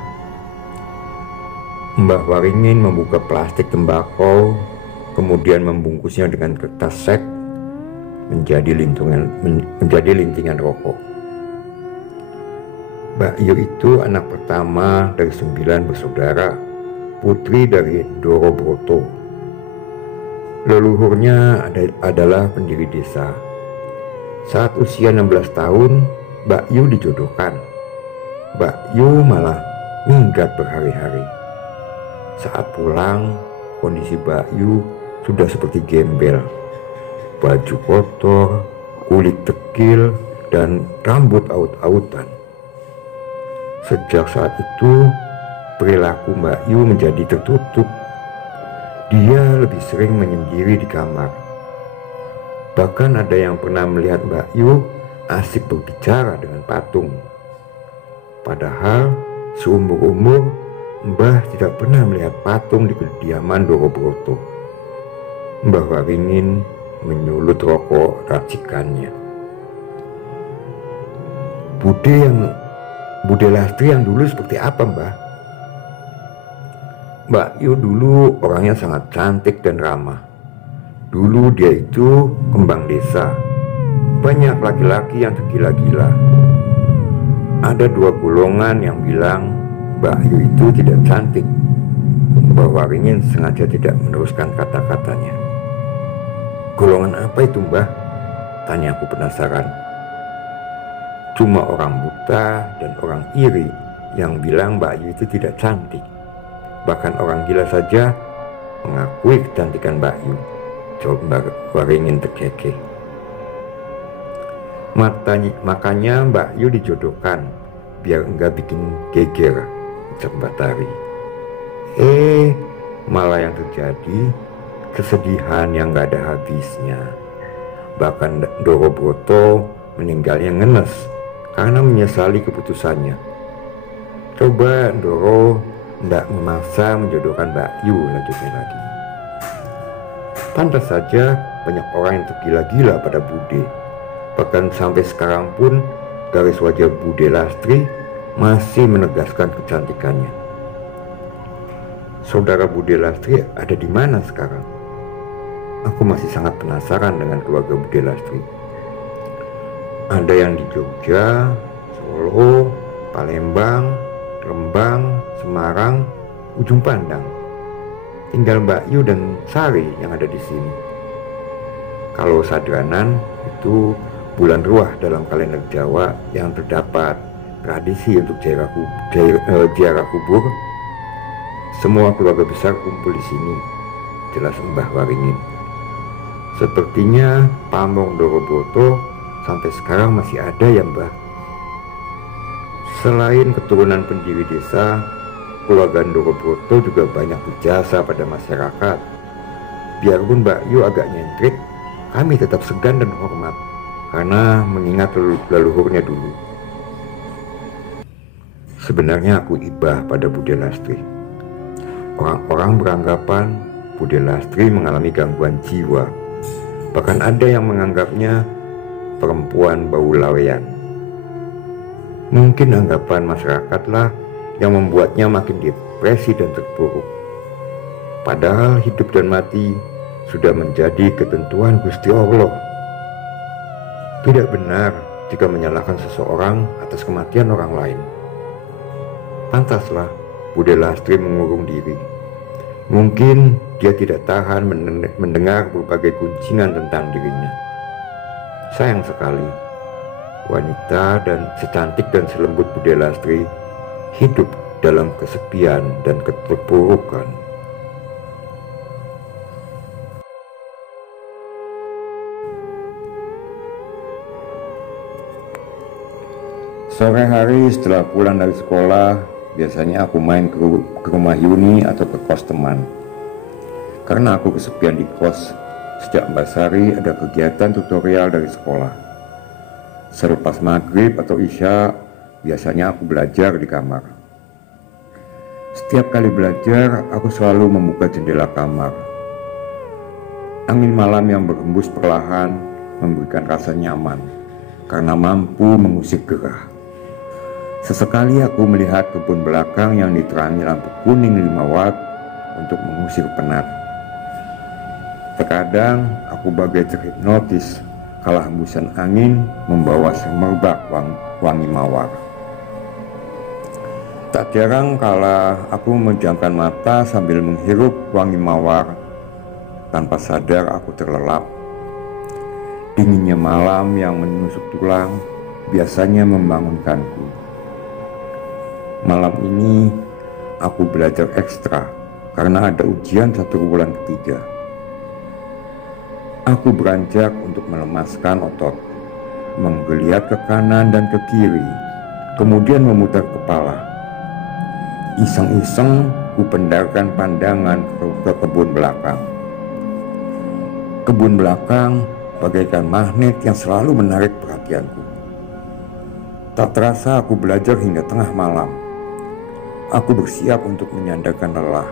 Mbah Waringin membuka plastik tembakau, kemudian membungkusnya dengan kertas sek menjadi lintingan rokok. Mbak Yu itu anak pertama dari 9 bersaudara, putri dari Doro Broto. Leluhurnya adalah pendiri desa. Saat usia 16 tahun, Mbak Yu dijodohkan. Mbak Yu malah minggat berhari-hari. Saat pulang, kondisi Mbak Yu sudah seperti gembel. Baju kotor, kulit tekil, dan rambut aut-autan. Sejak saat itu, perilaku Mbak Yu menjadi tertutup. Dia lebih sering menyendiri di kamar. Bahkan ada yang pernah melihat Mbak Yu asik berbicara dengan patung. Padahal seumur-umur Mbah tidak pernah melihat patung di kediaman Doro Broto. Mbah Waringin menyulut rokok racikannya. Bude Lastri yang dulu seperti apa Mbah? Mbak Yu dulu orangnya sangat cantik dan ramah. Dulu dia itu kembang desa. Banyak laki-laki yang tergila-gila. Ada dua golongan yang bilang Mbak Yu itu tidak cantik. Mbah Waringin sengaja tidak meneruskan kata-katanya. Golongan apa itu, Mbah? Tanya aku penasaran. Cuma orang buta dan orang iri yang bilang Mbak Yu itu tidak cantik. Bahkan orang gila saja mengakui kecantikan Mbak Yu. Jawab Mbah Waringin terkekeh. Makanya Mbak Yu dijodohkan biar enggak bikin geger, ucap Mbak Tari. Malah yang terjadi kesedihan yang gak ada habisnya. Bahkan Ndoro Broto meninggalnya ngenes karena menyesali keputusannya. Coba Ndoro ndak memaksa menjodohkan Mbak Yu, lanjutnya lagi. Pantas saja banyak orang yang tergila-gila pada Bude. Bahkan sampai sekarang pun garis wajah Bude Lastri masih menegaskan kecantikannya. Saudara Bude Lastri ada di mana sekarang? Aku masih sangat penasaran dengan keluarga Bude Lastri. Ada yang di Jogja, Solo, Palembang, Rembang, Semarang, Ujung Pandang. Tinggal Mbak Yu dan Sari yang ada di sini. Kalau Sadranan itu bulan ruah dalam kalender Jawa yang terdapat tradisi untuk ziarah kubur. Semua keluarga besar kumpul di sini, jelas Mbah Waringin. Sepertinya pamor Ndoro Broto sampai sekarang masih ada ya, Mbah. Selain keturunan pendiri desa, keluarga Ndoro Broto juga banyak berjasa pada masyarakat. Biarpun Mbak Yu agak nyentrik, kami tetap segan dan hormat karena mengingat leluhurnya dulu. Sebenarnya aku ibah pada Bude Lastri. Orang-orang beranggapan Bude Lastri mengalami gangguan jiwa. Bahkan ada yang menganggapnya perempuan bau lawean. Mungkin anggapan masyarakatlah yang membuatnya makin depresi dan terpuruk. Padahal hidup dan mati sudah menjadi ketentuan Gusti Allah. Tidak benar jika menyalahkan seseorang atas kematian orang lain. Pantaslah Bude Lastri mengurung diri. Mungkin dia tidak tahan mendengar berbagai guncingan tentang dirinya. Sayang sekali, wanita dan secantik dan selembut Bude Lastri hidup dalam kesepian dan keterpurukan. Sore hari setelah pulang dari sekolah, biasanya aku main ke rumah Yuni atau ke kos teman. Karena aku kesepian di kos, sejak Mbak Sari ada kegiatan tutorial dari sekolah. Selepas maghrib atau isya, biasanya aku belajar di kamar. Setiap kali belajar, aku selalu membuka jendela kamar. Angin malam yang berhembus perlahan memberikan rasa nyaman karena mampu mengusik gerah. Sesekali aku melihat kebun belakang yang diterangi lampu kuning 5 watt untuk mengusir penat. Terkadang aku bagai terhipnotis kala hembusan angin membawa semerbak wangi mawar. Tak jarang kala aku memejamkan mata sambil menghirup wangi mawar, tanpa sadar aku terlelap. Dinginnya malam yang menusuk tulang biasanya membangunkanku. Malam ini aku belajar ekstra karena ada ujian 1 bulan ketiga. Aku beranjak untuk melemaskan otot, menggeliat ke kanan dan ke kiri, kemudian memutar kepala. Iseng-iseng ku pendarkan pandangan ke kebun belakang. Kebun belakang bagaikan magnet yang selalu menarik perhatianku. Tak terasa aku belajar hingga tengah malam. Aku bersiap untuk menyandarkan lelah,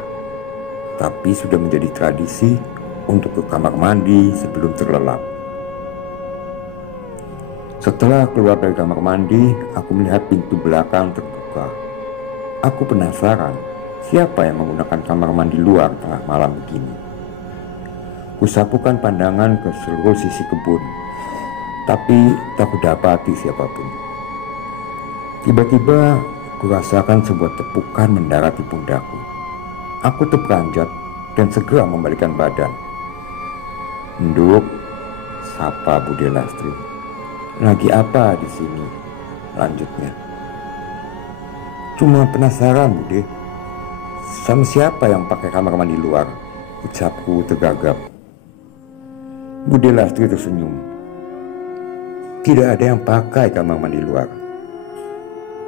tapi sudah menjadi tradisi untuk ke kamar mandi sebelum terlelap. Setelah keluar dari kamar mandi, aku melihat pintu belakang terbuka. Aku penasaran Siapa yang menggunakan kamar mandi luar tengah malam begini? Kusapukan pandangan ke seluruh sisi kebun, tapi tak kudapati siapapun. Tiba-tiba kurasakan sebuah tepukan mendarat di pundakku. Aku terperanjat dan segera membalikkan badan. "Nduk," sapa Bude Lastri. "Lagi apa di sini?" lanjutnya. "Cuma penasaran, Bude. Sama siapa yang pakai kamar mandi luar?" ucapku tergagap. Bude Lastri tersenyum. "Tidak ada yang pakai kamar mandi luar."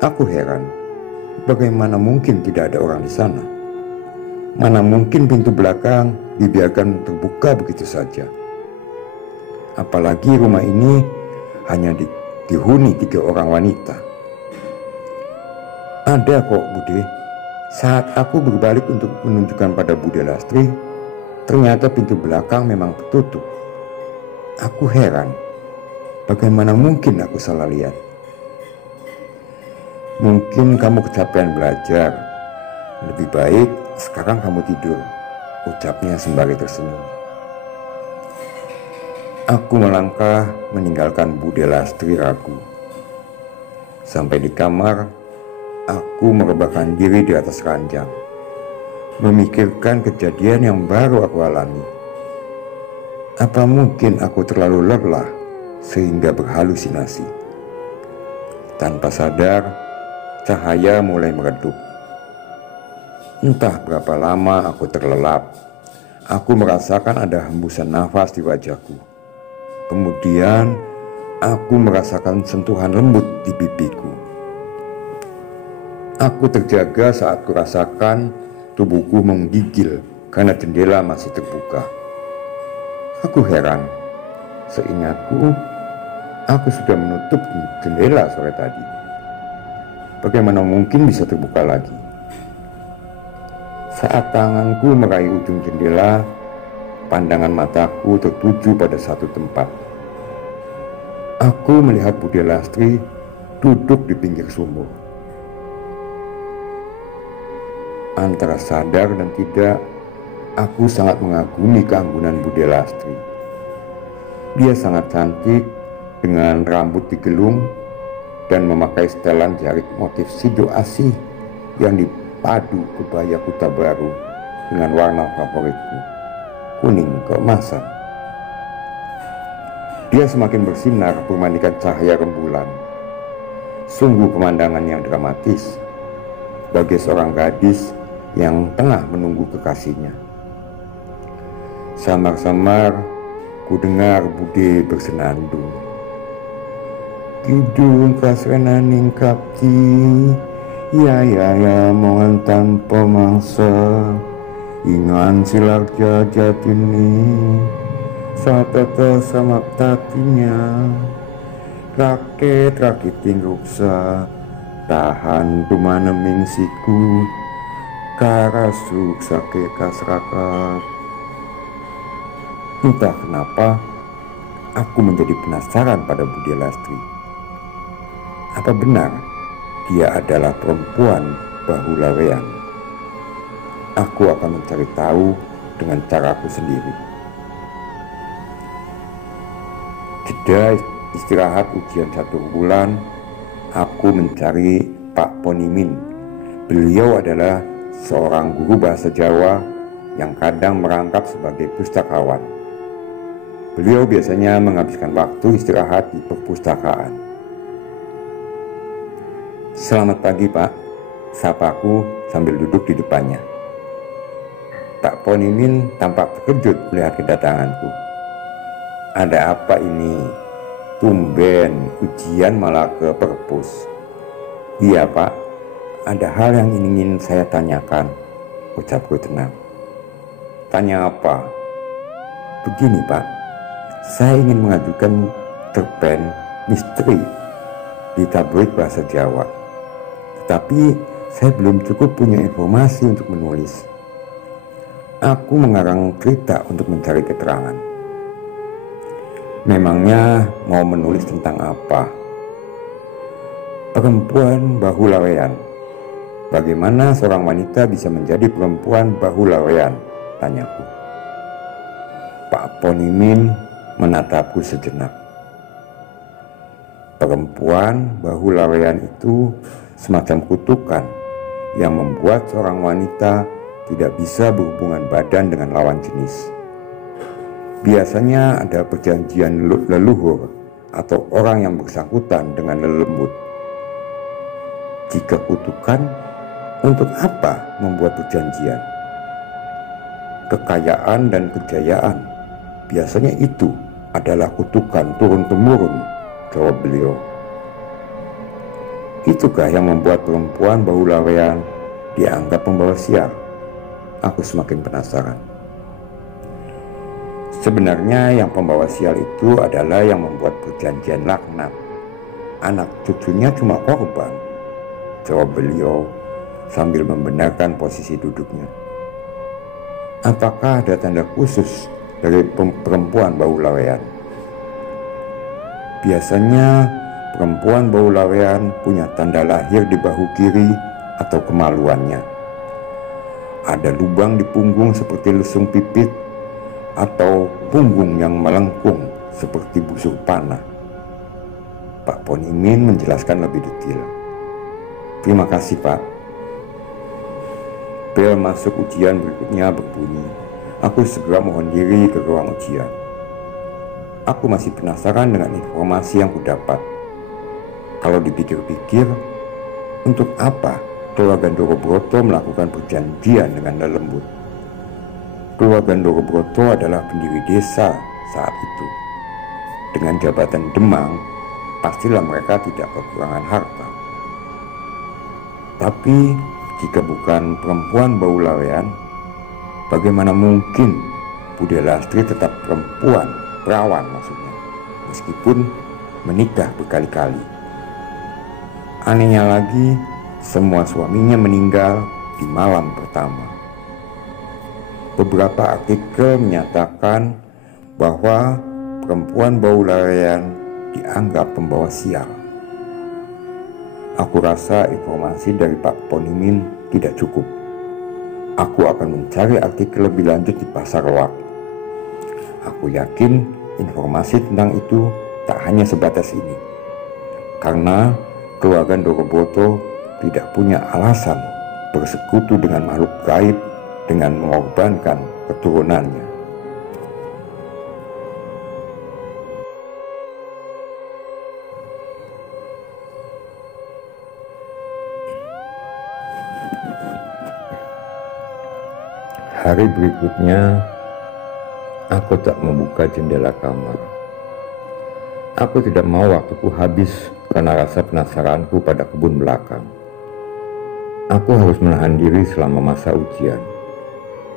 Aku heran, bagaimana mungkin tidak ada orang di sana? Mana mungkin pintu belakang dibiarkan terbuka begitu saja? Apalagi rumah ini hanya dihuni 3 orang wanita. "Ada kok, Bude." Saat aku berbalik untuk menunjukkan pada Bude Lastri, ternyata pintu belakang memang tertutup. Aku heran, bagaimana mungkin aku salah lihat? "Mungkin kamu kecapean belajar. Lebih baik sekarang kamu tidur," ucapnya sembari tersenyum. Aku melangkah meninggalkan Bude Lastri ragu. Sampai di kamar, aku merebahkan diri di atas ranjang, memikirkan kejadian yang baru aku alami. Apa mungkin aku terlalu lelah sehingga berhalusinasi? Tanpa sadar, cahaya mulai meredup. Entah berapa lama aku terlelap. Aku merasakan ada hembusan nafas di wajahku. Kemudian aku merasakan sentuhan lembut di pipiku. Aku terjaga saat kurasakan tubuhku menggigil karena jendela masih terbuka. Aku heran, seingatku aku sudah menutup jendela sore tadi. Bagaimana mungkin bisa terbuka lagi? Saat tanganku meraih ujung jendela, pandangan mataku tertuju pada satu tempat. Aku melihat Bude Lastri duduk di pinggir sumur. Antara sadar dan tidak, aku sangat mengagumi keanggunan Bude Lastri. Dia sangat cantik dengan rambut digelung dan memakai setelan jarik motif sido asih yang dipadu kebaya kuta baru dengan warna favoritku, kuning keemasan. Dia semakin bersinar bermandikan cahaya rembulan. Sungguh pemandangan yang dramatis bagi seorang gadis yang tengah menunggu kekasihnya. Samar-samar ku dengar Bude bersenandung. "Kidung kasrenaning kapti, ya mongan tanpa mangsa, ingan silar jajatini, satata samak tatinya, raket rakiting ruksa, tahan dumaneming siku, karasuk sake kasrakat." Entah kenapa, aku menjadi penasaran pada Bude Lastri. Apa benar dia adalah perempuan bahu lawean? Aku akan mencari tahu dengan caraku sendiri. Jeda istirahat ujian 1 bulan, aku mencari Pak Ponimin. Beliau adalah seorang guru bahasa Jawa yang kadang merangkap sebagai pustakawan. Beliau biasanya menghabiskan waktu istirahat di perpustakaan. "Selamat pagi, Pak," sapaku sambil duduk di depannya. Pak Ponimin tampak terkejut melihat kedatanganku. "Ada apa ini? Tumben ujian malah ke perpus." "Iya, Pak, ada hal yang ingin saya tanyakan," ucapku tenang. "Tanya apa?" "Begini, Pak, saya ingin mengajukan cerpen misteri di tabloid bahasa Jawa. Tetapi saya belum cukup punya informasi untuk menulis. Aku mengarang cerita untuk mencari keterangan. Memangnya mau menulis tentang apa?" "Perempuan bahu lawean." Bagaimana seorang wanita bisa menjadi perempuan bahulawean? Tanyaku. Pak Ponimin menatapku sejenak. Perempuan bahulawean itu semacam kutukan yang membuat seorang wanita tidak bisa berhubungan badan dengan lawan jenis. Biasanya ada perjanjian leluhur atau orang yang bersangkutan dengan lelembut. Jika kutukan, untuk apa membuat perjanjian? Kekayaan dan kejayaan, biasanya itu adalah kutukan turun-temurun, jawab beliau. Itukah yang membuat perempuan bahulawean dianggap pembawa sial? Aku semakin penasaran. Sebenarnya yang pembawa sial itu adalah yang membuat perjanjian laknat. Anak cucunya cuma korban, jawab beliau sambil membenarkan posisi duduknya. Apakah ada tanda khusus dari perempuan bahulawean? Biasanya perempuan bahulawean punya tanda lahir di bahu kiri atau kemaluannya. Ada lubang di punggung seperti lesung pipit atau punggung yang melengkung seperti busur panah. Pak Ponimin menjelaskan lebih detail. Terima kasih, Pak. Bel masuk ujian berikutnya berbunyi. Aku segera mohon diri ke ruang ujian. Aku masih penasaran dengan informasi yang kudapat. Kalau dipikir-pikir, untuk apa keluarga Dorobroto melakukan perjanjian dengan lelembut? Keluarga Dorobroto adalah pendiri desa saat itu. Dengan jabatan Demang, pastilah mereka tidak kekurangan harta. Tapi jika bukan perempuan bahulawean, bagaimana mungkin Bude Lastri tetap perempuan, perawan maksudnya, meskipun menikah berkali-kali. Anehnya lagi, semua suaminya meninggal di malam pertama. Beberapa artikel menyatakan bahwa perempuan bahulawean dianggap pembawa sial. Aku rasa informasi dari Pak Ponimin tidak cukup. Aku akan mencari artikel lebih lanjut di pasar loak. Aku yakin informasi tentang itu tak hanya sebatas ini. Karena keluarga Dorobroto tidak punya alasan bersekutu dengan makhluk gaib dengan mengorbankan keturunannya. Hari berikutnya, aku tak membuka jendela kamar. Aku tidak mau waktuku habis karena rasa penasaranku pada kebun belakang. Aku harus menahan diri selama masa ujian.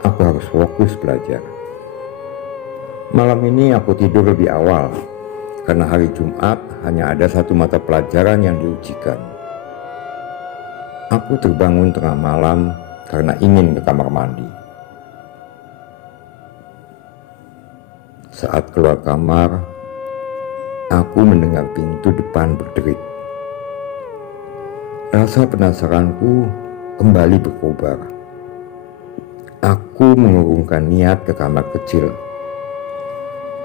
Aku harus fokus belajar. Malam ini aku tidur lebih awal, karena hari Jumat hanya ada satu mata pelajaran yang diujikan. Aku terbangun tengah malam karena ingin ke kamar mandi. Saat keluar kamar, aku mendengar pintu depan berderit. Rasa penasaranku kembali berkobar. Aku mengurungkan niat ke kamar kecil.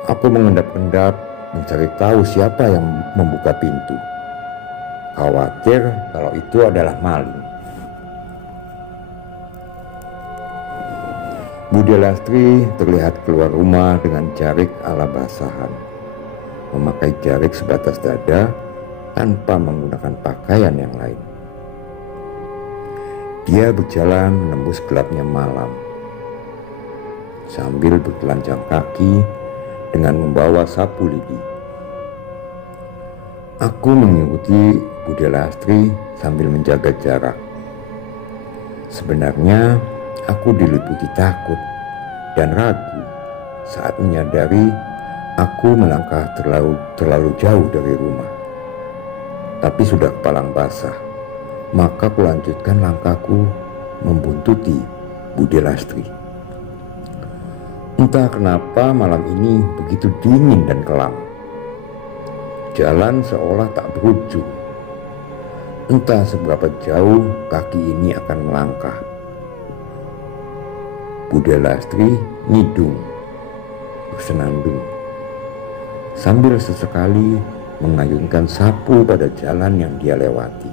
Aku mengendap-endap mencari tahu siapa yang membuka pintu. Khawatir kalau itu adalah maling. Bude Lastri terlihat keluar rumah dengan jarik ala basahan, memakai jarik sebatas dada tanpa menggunakan pakaian yang lain. Dia berjalan menembus gelapnya malam sambil bertelanjang kaki dengan membawa sapu lidi. Aku mengikuti Bude Lastri sambil menjaga jarak. Sebenarnya aku diliputi takut dan ragu saat menyadari aku melangkah terlalu jauh dari rumah. Tapi sudah kepalang basah, maka kulanjutkan langkahku membuntuti Bude Lastri. Entah kenapa malam ini begitu dingin dan kelam. Jalan seolah tak berujung. Entah seberapa jauh kaki ini akan melangkah. Bude Lastri ngidung, bersenandung, sambil sesekali mengayunkan sapu pada jalan yang dia lewati.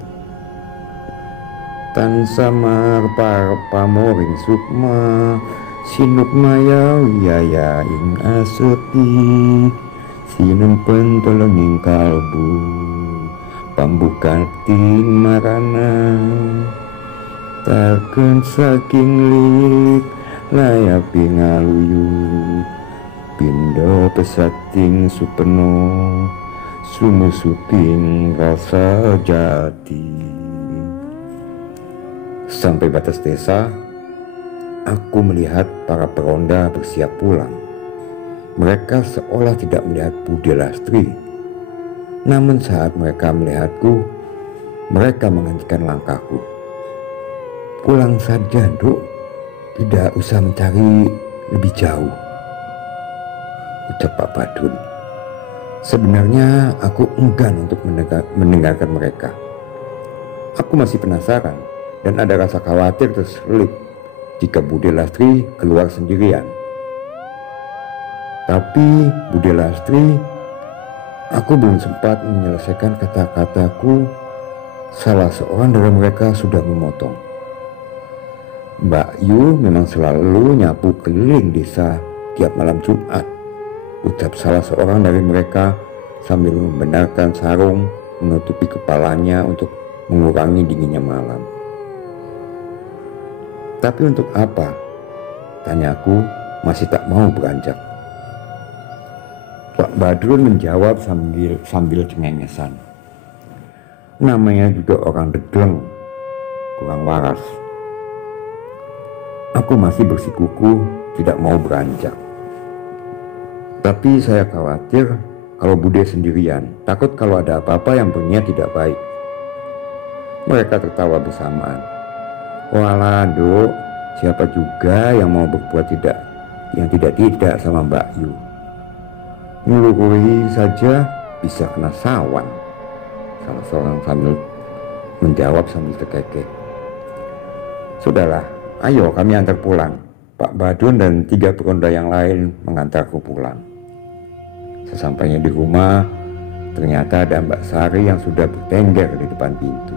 Tan samar pamoring sukma, sinuk maya wiyaya ing asepi, sinempen tolonging kalbu, pambukan ting marana, takkan saking lilik layapi ngaluyu, pindo pesating supeno, sumusuping rasa jati. Sampai batas desa, aku melihat para peronda bersiap pulang. Mereka seolah tidak melihat Bude Lastri. Namun saat mereka melihatku, mereka menghentikan langkahku. Pulang saja, Duk. Tidak usah mencari lebih jauh, ucap Pak Badrun. Sebenarnya aku enggan untuk mendengarkan mereka. Aku masih penasaran dan ada rasa khawatir terselip jika Bude Lastri keluar sendirian. Tapi Bude Lastri, aku belum sempat menyelesaikan kata-kataku, salah seorang dari mereka sudah memotong. Mbak Yu memang selalu nyapu keliling desa tiap malam Jumat, ucap salah seorang dari mereka sambil membenarkan sarung menutupi kepalanya untuk mengurangi dinginnya malam. Tapi untuk apa? Tanyaku masih tak mau beranjak. Pak Badrun menjawab sambil cengengesan. Namanya juga orang degleng, kurang waras. Aku masih bersikukuh tidak mau beranjak. Tapi saya khawatir kalau Bude sendirian, takut kalau ada apa-apa yang berniat tidak baik. Mereka tertawa bersamaan. Walah, Duk, siapa juga yang mau berbuat yang tidak sama Mbak Yu. Ngelurui saja bisa kena sawan, salah seorang sambil menjawab sambil terkekeh. Sudahlah, ayo kami antar pulang. Pak Badrun dan 3 peronda yang lain mengantarku pulang. Sesampainya di rumah, ternyata ada Mbak Sari yang sudah bertengger di depan pintu.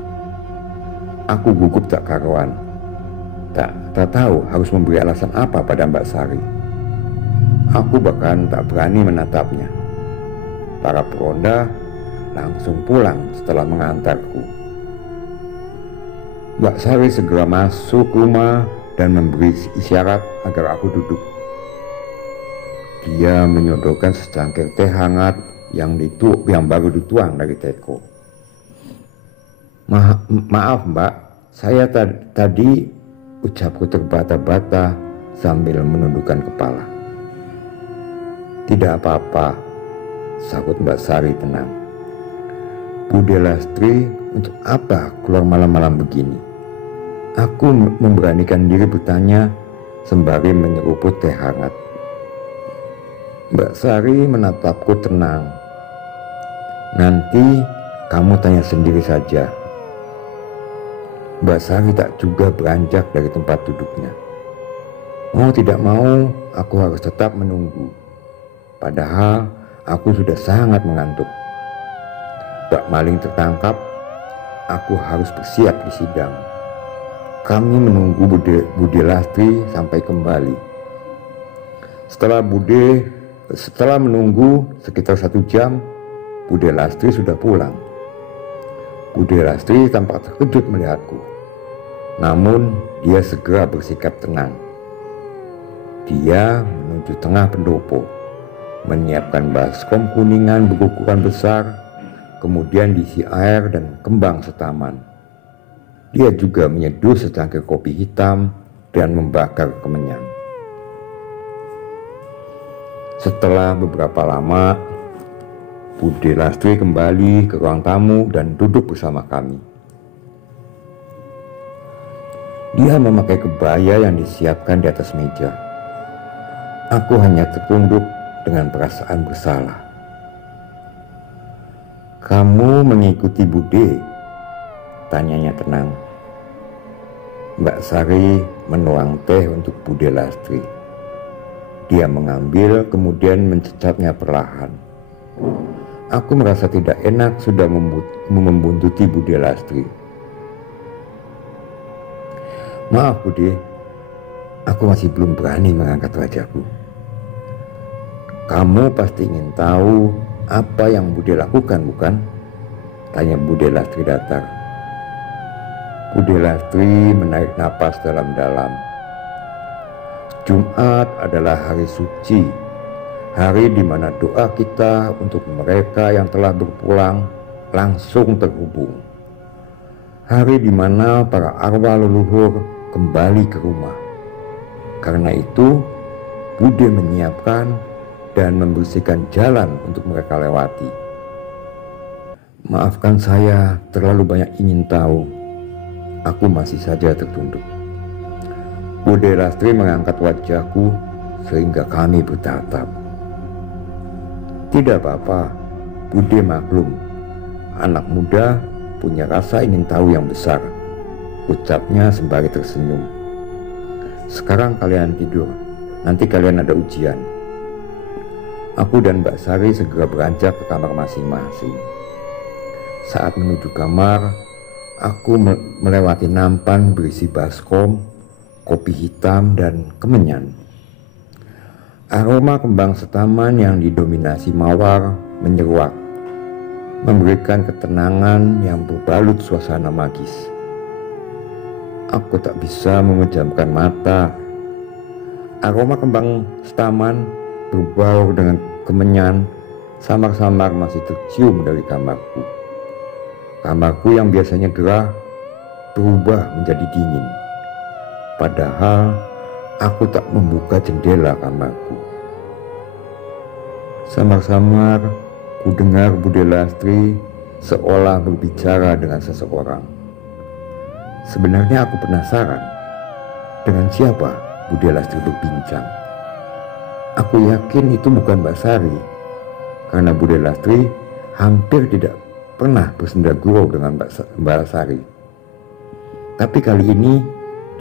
Aku gugup tak karuan. Tak tahu harus memberi alasan apa pada Mbak Sari. Aku bahkan tak berani menatapnya. Para peronda langsung pulang setelah mengantarku. Mbak Sari segera masuk rumah dan memberi isyarat agar aku duduk. Dia menyodorkan secangkir teh hangat yang baru dituang dari teko. Maaf Mbak, saya tadi, ucapku terbata-bata sambil menundukkan kepala. Tidak apa-apa, sahut Mbak Sari tenang. Bude Lastri untuk apa keluar malam-malam begini? Aku memberanikan diri bertanya sembari menyeruput teh hangat. Mbak Sari menatapku tenang. Nanti kamu tanya sendiri saja. Mbak Sari tak juga beranjak dari tempat duduknya. Mau tidak mau, aku harus tetap menunggu. Padahal aku sudah sangat mengantuk. Bak maling tertangkap, aku harus bersiap di sidang. Kami menunggu Bude Lastri sampai kembali. Setelah menunggu sekitar 1 jam, Bude Lastri sudah pulang. Bude Lastri tampak terkejut melihatku. Namun dia segera bersikap tenang. Dia menuju tengah pendopo, menyiapkan baskom kuningan berukuran besar, kemudian diisi air dan kembang setaman. Dia juga menyeduh secangkir kopi hitam dan membakar kemenyan. Setelah beberapa lama, Bude Lastri kembali ke ruang tamu dan duduk bersama kami. Dia memakai kebaya yang disiapkan di atas meja. Aku hanya tertunduk dengan perasaan bersalah. Kamu mengikuti Bude? Tanyanya tenang. Mbak Sari menuang teh untuk Bude Lastri. Dia mengambil kemudian mencecapnya perlahan. Aku merasa tidak enak sudah membuntuti Bude Lastri. Maaf Bude, aku masih belum berani mengangkat wajahku. Kamu pasti ingin tahu apa yang Bude lakukan, bukan? Tanya Bude Lastri datar. Bude Lastri menarik napas dalam-dalam. Jumat adalah hari suci, hari di mana doa kita untuk mereka yang telah berpulang langsung terhubung. Hari di mana para arwah leluhur kembali ke rumah. Karena itu, Bude menyiapkan dan membersihkan jalan untuk mereka lewati. Maafkan saya terlalu banyak ingin tahu. Aku masih saja tertunduk. Bude Lastri mengangkat wajahku sehingga kami bertatap. Tidak apa-apa, Bude maklum. Anak muda punya rasa ingin tahu yang besar, ucapnya sembari tersenyum. Sekarang kalian tidur, nanti kalian ada ujian. Aku dan Mbak Sari segera beranjak ke kamar masing-masing. Saat menuju kamar, aku melewati nampan berisi baskom, kopi hitam, dan kemenyan. Aroma kembang setaman yang didominasi mawar menyeruak, memberikan ketenangan yang berbalut suasana magis. Aku tak bisa memejamkan mata. Aroma kembang setaman berbaur dengan kemenyan samar-samar masih tercium dari kamarku. Kamarku yang biasanya gerah berubah menjadi dingin. Padahal aku tak membuka jendela kamarku. Samar-samar ku dengar Bude Lastri seolah berbicara dengan seseorang. Sebenarnya aku penasaran dengan siapa Bude Lastri berbincang. Aku yakin itu bukan Mbak Sari, karena Bude Lastri hampir tidak pernah bersenda gurau dengan Mbak Sari. Tapi kali ini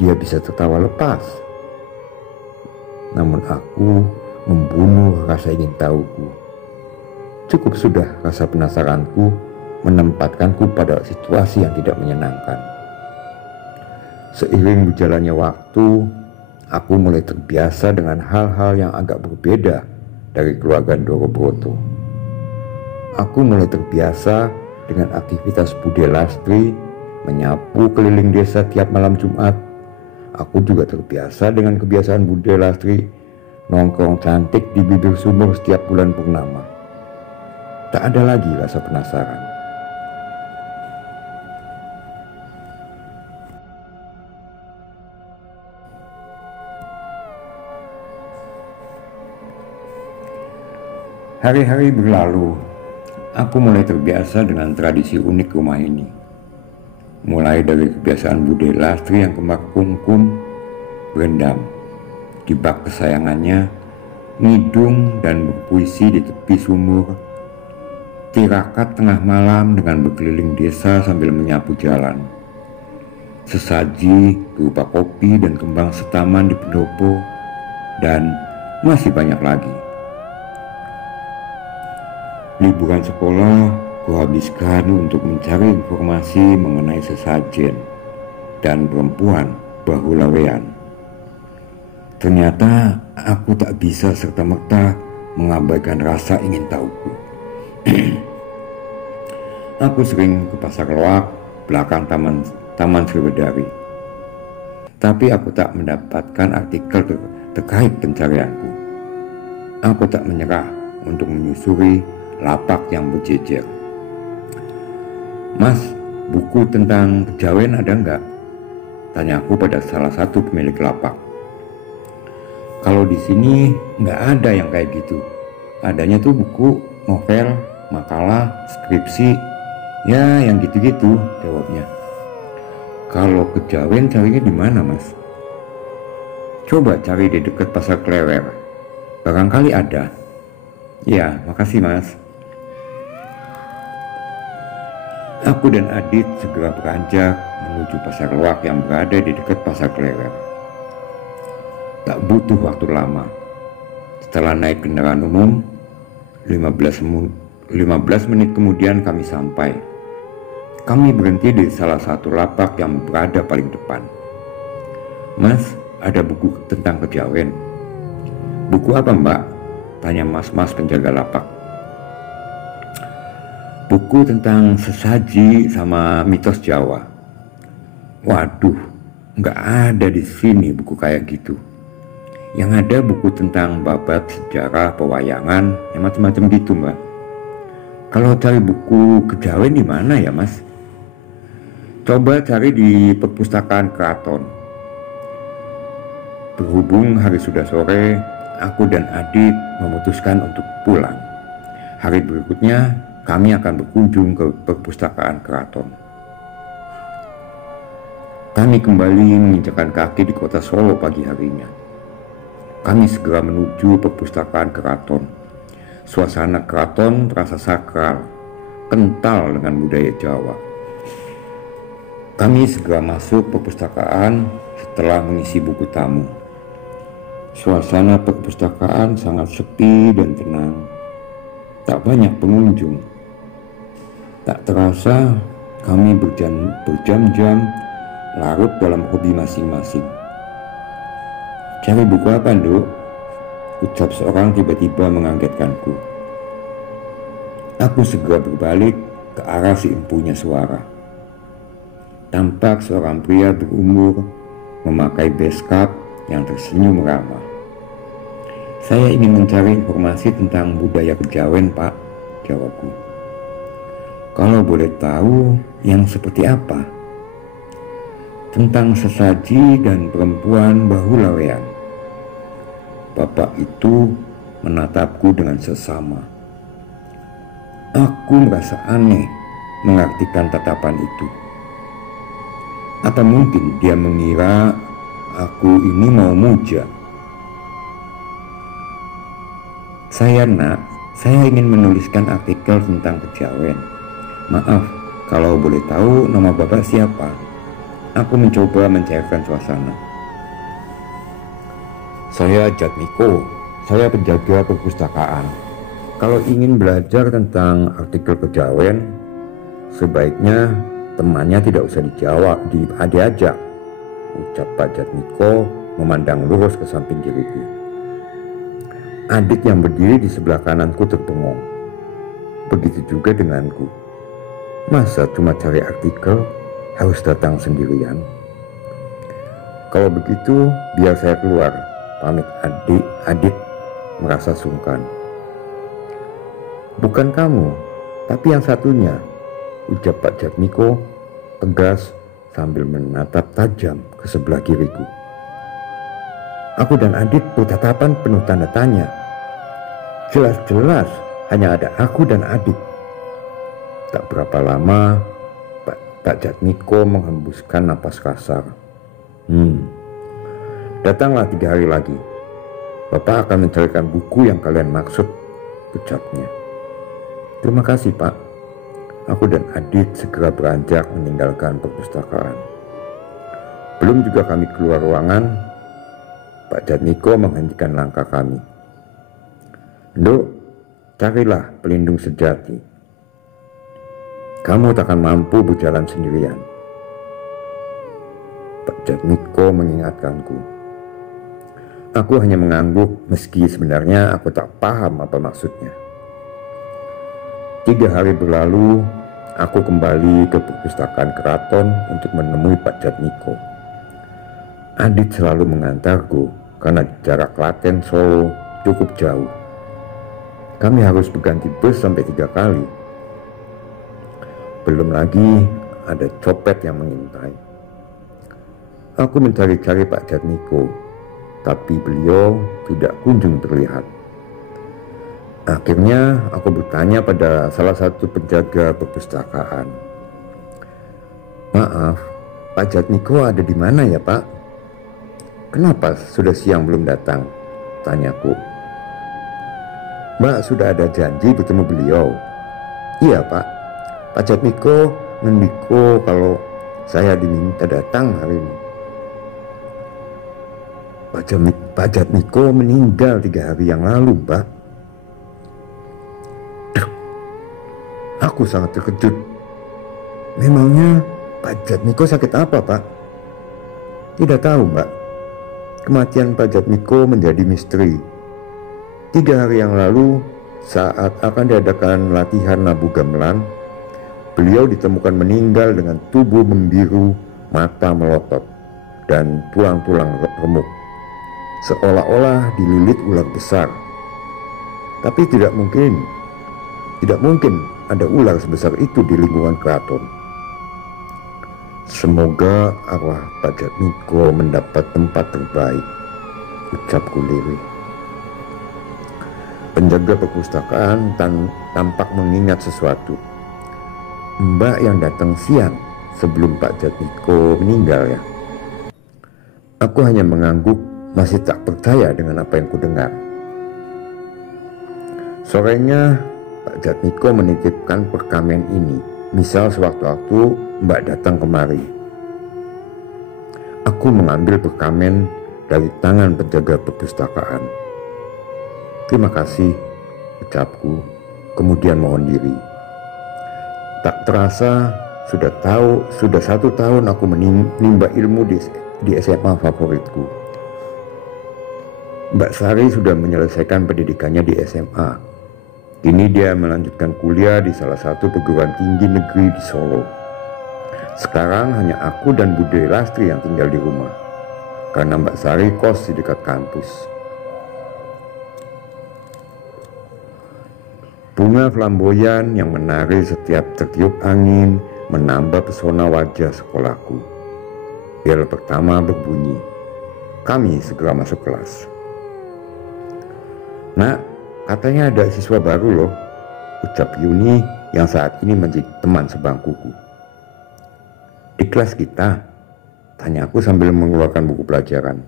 dia bisa tertawa lepas. Namun aku membunuh rasa ingin tahuku. Cukup sudah rasa penasaranku menempatkanku pada situasi yang tidak menyenangkan. Seiring berjalannya waktu, aku mulai terbiasa dengan hal-hal yang agak berbeda dari keluarga Ndoro Broto. Aku mulai terbiasa dengan aktivitas Bude Lastri menyapu keliling desa tiap malam Jumat. Aku juga terbiasa dengan kebiasaan Bude Lastri nongkrong cantik di bibir sumur setiap bulan purnama. Tak ada lagi rasa penasaran. Hari-hari berlalu. Aku mulai terbiasa dengan tradisi unik rumah ini. Mulai dari kebiasaan Bude Lastri yang kembar kungkum, berendam di bak kesayangannya, ngidung dan berpuisi di tepi sumur, tirakat tengah malam dengan berkeliling desa sambil menyapu jalan, sesaji berupa kopi dan kembang setaman di pendopo, dan masih banyak lagi. Liburan sekolah kuhabiskan untuk mencari informasi mengenai sesajen dan perempuan bahulawean. Ternyata aku tak bisa serta-merta mengabaikan rasa ingin tahuku. Aku sering ke pasar loak belakang Taman Sriwedari. Tapi aku tak mendapatkan artikel terkait pencarianku. Aku tak menyerah untuk menyusuri lapak yang berjejer. Mas, buku tentang kejawen ada enggak? Tanyaku pada salah satu pemilik lapak. Kalau di sini enggak ada yang kayak gitu. Adanya tuh buku, novel, makalah, skripsi, ya yang gitu-gitu, jawabnya. Kalau kejawen carinya di mana, Mas? Coba cari di dekat pasar Klewer. Barangkali ada. Ya, makasih, Mas. Aku dan Adit segera beranjak menuju pasar loak yang berada di dekat pasar Klewer. Tak butuh waktu lama. Setelah naik kendaraan umum, 15 menit kemudian kami sampai. Kami berhenti di salah satu lapak yang berada paling depan. "Mas, ada buku tentang kejawen." "Buku apa, Mbak?" tanya mas-mas penjaga lapak. "Buku tentang sesaji sama mitos Jawa." "Waduh, nggak ada di sini buku kayak gitu. Yang ada buku tentang babat sejarah, pewayangan, yang macam-macam gitu, Mbak." "Kalau cari buku kejawen di mana ya, Mas?" "Coba cari di perpustakaan keraton." Berhubung hari sudah sore, aku dan Adit memutuskan untuk pulang. Hari berikutnya kami akan berkunjung ke perpustakaan keraton. Kami kembali menginjakan kaki di kota Solo pagi harinya. Kami segera menuju perpustakaan keraton. Suasana keraton terasa sakral, kental dengan budaya Jawa. Kami segera masuk perpustakaan setelah mengisi buku tamu. Suasana perpustakaan sangat sepi dan tenang. Tak banyak pengunjung. Tak terasa kami berjam-jam larut dalam hobi masing-masing. "Cari buku apa, Nduk?" ucap seorang tiba-tiba mengagetkanku. Aku segera berbalik ke arah si empunya suara. Tampak seorang pria berumur memakai beskap yang tersenyum ramah. "Saya ingin mencari informasi tentang budaya kejawen, Pak," jawabku. "Kalau boleh tahu, yang seperti apa?" "Tentang sesaji dan perempuan bahu lawean." Bapak itu menatapku dengan sesama. Aku merasa aneh mengartikan tatapan itu. Apa mungkin dia mengira aku ini mau muja? Saya ingin menuliskan artikel tentang kejawen. Maaf, kalau boleh tahu nama Bapak siapa?" Aku mencoba mencairkan suasana. "Saya Jatmiko, saya penjaga perpustakaan. Kalau ingin belajar tentang artikel kejawen, sebaiknya temannya tidak usah diajak," ucap Pak Jatmiko memandang lurus ke samping kiriku. Adit yang berdiri di sebelah kananku terbengong. Begitu juga denganku. Masa cuma cari artikel harus datang sendirian? "Kalau begitu biar saya keluar," pamit Adit merasa sungkan. "Bukan kamu, tapi yang satunya," ucap Pak Jatmiko tegas sambil menatap tajam ke sebelah kiriku. Aku dan Adit bertatapan penuh tanda tanya. Jelas-jelas hanya ada aku dan Adit. Tak berapa lama Pak Jatmiko menghembuskan napas kasar. "Datanglah 3 hari lagi. Bapak akan mencarikan buku yang kalian maksud," ucapnya. "Terima kasih, Pak." Aku dan Adit segera beranjak meninggalkan perpustakaan. Belum juga kami keluar ruangan, Pak Jatmiko menghentikan langkah kami. "Nduk, carilah pelindung sejati. Kamu takkan mampu berjalan sendirian." Pak Jatmiko mengingatkanku. Aku hanya mengangguk meski sebenarnya aku tak paham apa maksudnya. 3 hari berlalu, aku kembali ke perpustakaan keraton untuk menemui Pak Jatmiko. Adit selalu mengantarku karena jarak Klaten Solo cukup jauh. Kami harus berganti bus sampai 3 kali. Belum lagi ada copet yang mengintai. Aku mencari-cari Pak Jatmiko, tapi beliau tidak kunjung terlihat. Akhirnya aku bertanya pada salah satu penjaga perpustakaan. "Maaf, Pak Jatmiko ada di mana ya, Pak?" "Kenapa sudah siang belum datang?" tanyaku. "Mbak sudah ada janji bertemu beliau." "Iya, Pak. Pak Jatmiko ngendiko kalau saya diminta datang hari ini. Pak Jatmiko meninggal 3 hari yang lalu, Mbak. Aku sangat terkejut. Memangnya Pak Jatmiko sakit apa, Pak? Tidak tahu, Mbak. Kematian Pak Jatmiko menjadi misteri. 3 hari yang lalu, saat akan diadakan latihan nabu gamelan, beliau ditemukan meninggal dengan tubuh membiru, mata melotot, dan tulang-tulang remuk, seolah-olah dililit ular besar. Tapi tidak mungkin ada ular sebesar itu di lingkungan keraton. Semoga arwah Pak Jatmiko mendapat tempat terbaik, ucapku lirih. Penjaga perpustakaan tampak mengingat sesuatu. Mbak yang datang siang sebelum Pak Jatmiko meninggal ya? Aku hanya mengangguk, masih tak percaya dengan apa yang kudengar. Sorenya Pak Jatmiko menitipkan perkamen ini, misal sewaktu-waktu Mbak datang kemari. Aku mengambil perkamen dari tangan penjaga perpustakaan. Terima kasih, ucapku, kemudian mohon diri. Tak terasa sudah 1 tahun aku menimba ilmu di SMA favoritku. Mbak Sari sudah menyelesaikan pendidikannya di SMA. Kini dia melanjutkan kuliah di salah satu perguruan tinggi negeri di Solo. Sekarang hanya aku dan Bude Lastri yang tinggal di rumah, karena Mbak Sari kos di dekat kampus. Bunga flamboyan yang menari setiap tertiup angin menambah pesona wajah sekolahku. Bel pertama berbunyi. Kami segera masuk kelas. Nak, katanya ada siswa baru loh, ucap Yuni yang saat ini menjadi teman sebangkuku. Di kelas kita, tanya aku sambil mengeluarkan buku pelajaran.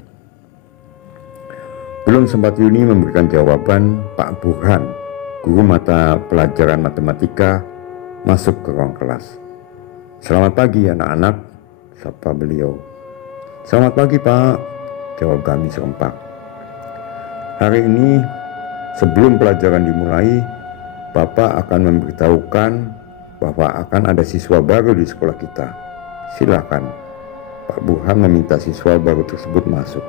Belum sempat Yuni memberikan jawaban, Pak Burhan, guru mata pelajaran matematika, masuk ke ruang kelas. Selamat pagi anak-anak, sapa beliau. Selamat pagi Pak, jawab kami serempak. Hari ini sebelum pelajaran dimulai, Bapak akan memberitahukan bahwa akan ada siswa baru di sekolah kita. Silakan. Pak Burhan meminta siswa baru tersebut masuk.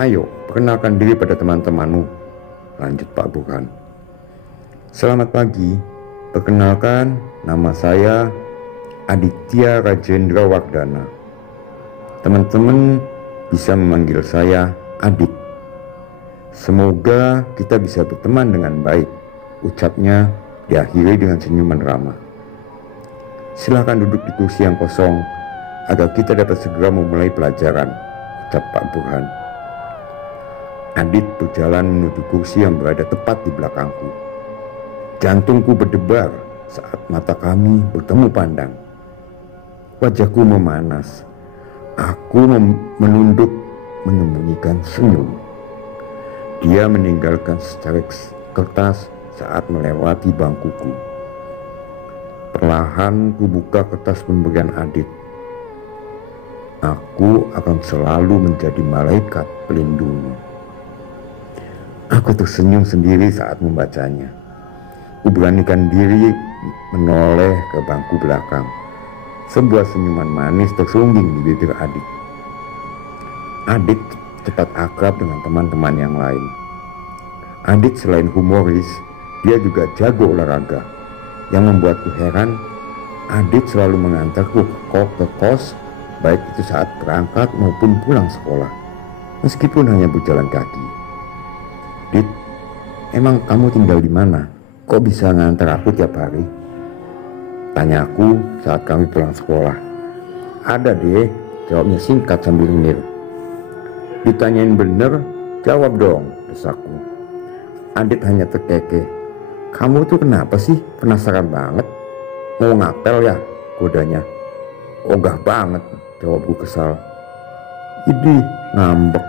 Ayo, perkenalkan diri pada teman-temanmu, lanjut Pak Burhan. Selamat pagi, perkenalkan nama saya Aditya Rajendra Wardana. Teman-teman bisa memanggil saya Adit. Semoga kita bisa berteman dengan baik, ucapnya diakhiri dengan senyuman ramah. Silakan duduk di kursi yang kosong agar kita dapat segera memulai pelajaran, ucap Pak Burhan. Adit berjalan menuju kursi yang berada tepat di belakangku. Jantungku berdebar saat mata kami bertemu pandang. Wajahku memanas. Aku menunduk menyembunyikan senyum. Dia meninggalkan secari kertas saat melewati bangkuku. Perlahan ku buka kertas pemberian Adit. Aku akan selalu menjadi malaikat pelindungmu. Aku tersenyum sendiri saat membacanya. Ku beranikan diri menoleh ke bangku belakang. Sebuah senyuman manis tersungging di bibir Adit. Adit cepat akrab dengan teman-teman yang lain. Adit selain humoris, dia juga jago olahraga. Yang membuatku heran, Adit selalu mengantarku ke kos, baik itu saat berangkat maupun pulang sekolah, meskipun hanya berjalan kaki. Dit, emang kamu tinggal di mana? Kok bisa ngantar aku tiap hari? Tanya aku saat kami pulang sekolah. Ada deh, jawabnya singkat sambil nyengir. Ditanyain bener, jawab dong, desakku. Adit hanya terkekeh. Kamu tuh kenapa sih? Penasaran banget. Mau ngapel ya? Kodanya. Ogah banget, jawabku kesal. Idih, ngambek.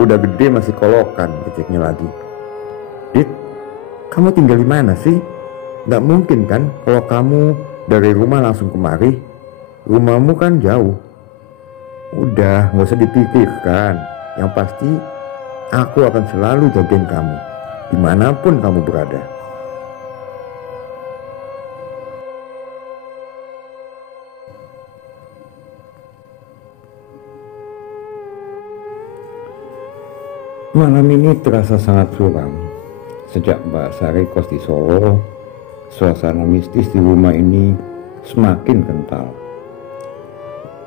Udah gede masih kolokan, ejeknya lagi. Dit, kamu tinggal di mana sih? Gak mungkin kan kalau kamu Dari rumah langsung kemari? Rumahmu kan jauh. Udah, gak usah dipikirkan. Yang pasti aku akan selalu jagain kamu dimanapun kamu berada. Malam ini terasa sangat suram. Sejak Mbak Sari kos di Solo, suasana mistis di rumah ini semakin kental.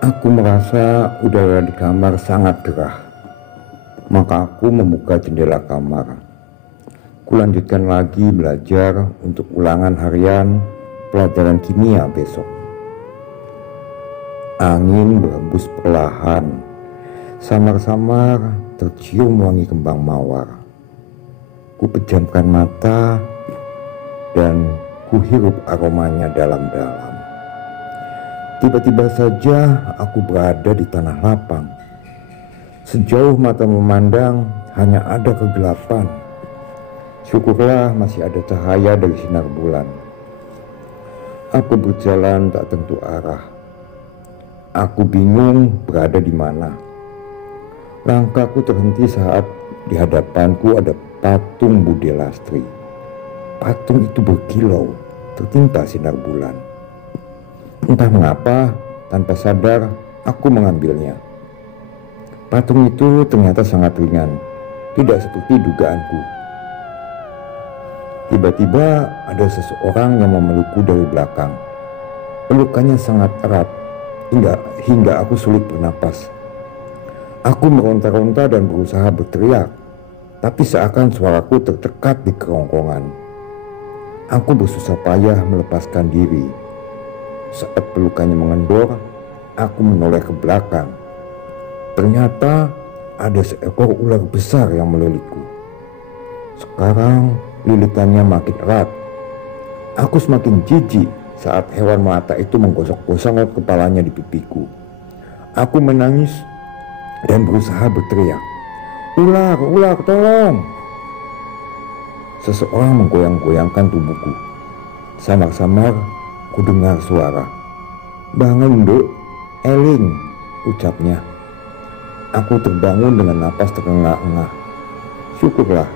Aku merasa udara di kamar sangat gerah. Maka aku membuka jendela kamar. Kulanjutkan lagi belajar untuk ulangan harian pelajaran kimia besok. Angin berhembus perlahan. Samar-samar tercium wangi kembang mawar. Ku pejamkan mata dan kuhirup aromanya dalam-dalam. Tiba-tiba saja aku berada di tanah lapang. Sejauh mata memandang hanya ada kegelapan. Syukurlah masih ada cahaya dari sinar bulan. Aku berjalan tak tentu arah. Aku bingung berada di mana. Langkahku terhenti saat di hadapanku ada patung Bude Lastri. Patung itu berkilau, tertimpa sinar bulan. Entah mengapa, tanpa sadar aku mengambilnya. Patung itu ternyata sangat ringan, tidak seperti dugaanku. Tiba-tiba ada seseorang yang memelukku dari belakang. Pelukannya sangat erat, hingga aku sulit bernapas. Aku meronta-ronta dan berusaha berteriak, tapi seakan suaraku tertekat di kerongkongan. Aku bersusah payah melepaskan diri. Saat pelukannya mengendor, aku menoleh ke belakang. Ternyata ada seekor ular besar yang melilikku. Sekarang lilitannya makin erat. Aku semakin jijik saat hewan melata itu menggosok-gosok kepalanya di pipiku. Aku menangis dan berusaha berteriak, "Ular, ular, tolong!" Seseorang menggoyang-goyangkan tubuhku. Samar-samar ku dengar suara, "Bangun, Duk, eling," ucapnya. Aku terbangun dengan napas terengah-engah. Syukurlah,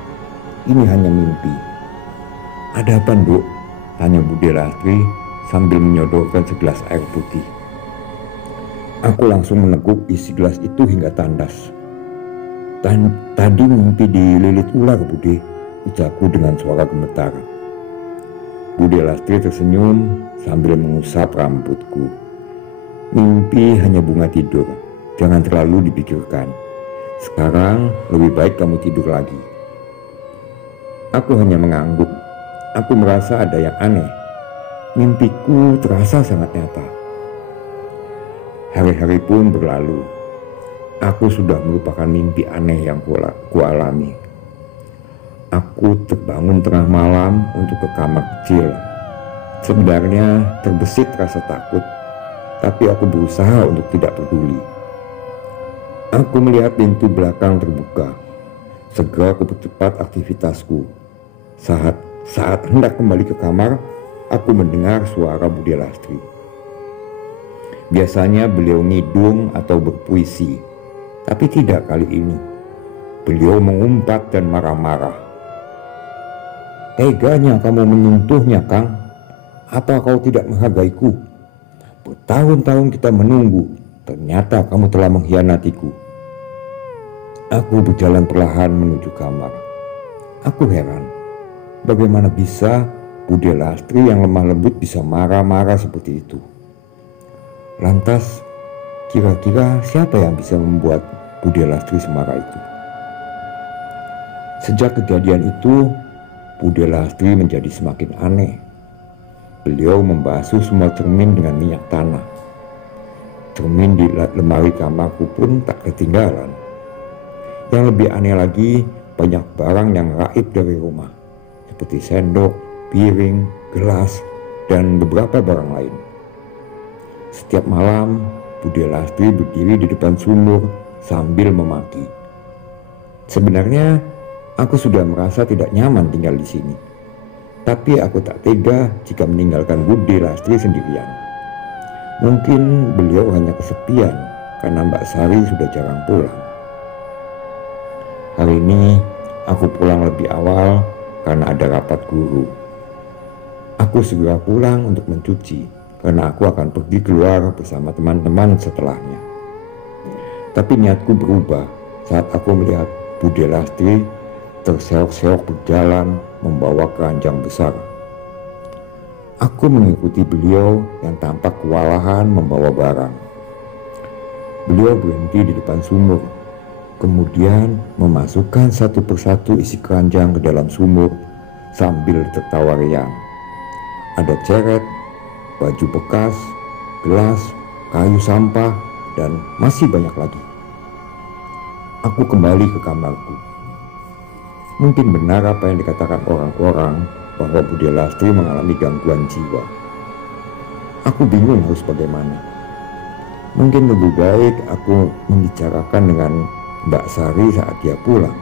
ini hanya mimpi. "Ada apa, Duk?" tanya Bude Lastri sambil menyodorkan segelas air putih. Aku langsung meneguk isi gelas itu hingga tandas. "Tadi mimpi dililit ular, Bude," ucapku dengan suara gemetar. Bude Lastri tersenyum sambil mengusap rambutku. "Mimpi hanya bunga tidur, jangan terlalu dipikirkan. Sekarang lebih baik kamu tidur lagi." Aku hanya mengangguk. Aku merasa ada yang aneh. Mimpiku terasa sangat nyata. Hari-hari pun berlalu. Aku sudah melupakan mimpi aneh yang kualami. Aku terbangun tengah malam untuk ke kamar kecil. Sebenarnya terbesit rasa takut, tapi aku berusaha untuk tidak peduli. Aku melihat pintu belakang terbuka. Segera aku percepat aktivitasku. Saat hendak kembali ke kamar, aku mendengar suara Bude Lastri. Biasanya beliau ngidung atau berpuisi, tapi tidak kali ini. Beliau mengumpat dan marah-marah. "Teganya kamu menyentuhnya, Kang. Apa kau tidak menghargaiku? Bertahun-tahun kita menunggu, ternyata kamu telah mengkhianatiku." Aku berjalan perlahan menuju kamar. Aku heran, bagaimana bisa Bude Lastri yang lemah lembut bisa marah-marah seperti itu. Lantas, kira-kira siapa yang bisa membuat Bude Lastri semarah itu? Sejak kejadian itu, Bude Lastri menjadi semakin aneh. Beliau membasuh semua cermin dengan minyak tanah. Cermin di lemari kamarku pun tak ketinggalan. Yang lebih aneh lagi, banyak barang yang gaib dari rumah, seperti sendok, piring, gelas, dan beberapa barang lain. Setiap malam, Bude Lastri berdiri di depan sumur sambil memaki. Sebenarnya, aku sudah merasa tidak nyaman tinggal di sini. Tapi aku tak tega jika meninggalkan Bude Lastri sendirian. Mungkin beliau hanya kesepian karena Mbak Sari sudah jarang pulang. Hari ini aku pulang lebih awal karena ada rapat guru. Aku segera pulang untuk mencuci karena aku akan pergi keluar bersama teman-teman setelahnya. Tapi niatku berubah saat aku melihat Bude Lastri terseok-seok berjalan membawa keranjang besar. Aku mengikuti beliau yang tampak kewalahan membawa barang. Beliau berhenti di depan sumur, kemudian memasukkan satu persatu isi keranjang ke dalam sumur sambil tertawa riang. Ada ceret, baju bekas, gelas, kayu sampah, dan masih banyak lagi. Aku kembali ke kamarku. Mungkin benar apa yang dikatakan orang-orang bahwa Bude Lastri mengalami gangguan jiwa. Aku bingung harus bagaimana. Mungkin lebih baik aku membicarakan dengan Mbak Sari saat dia pulang.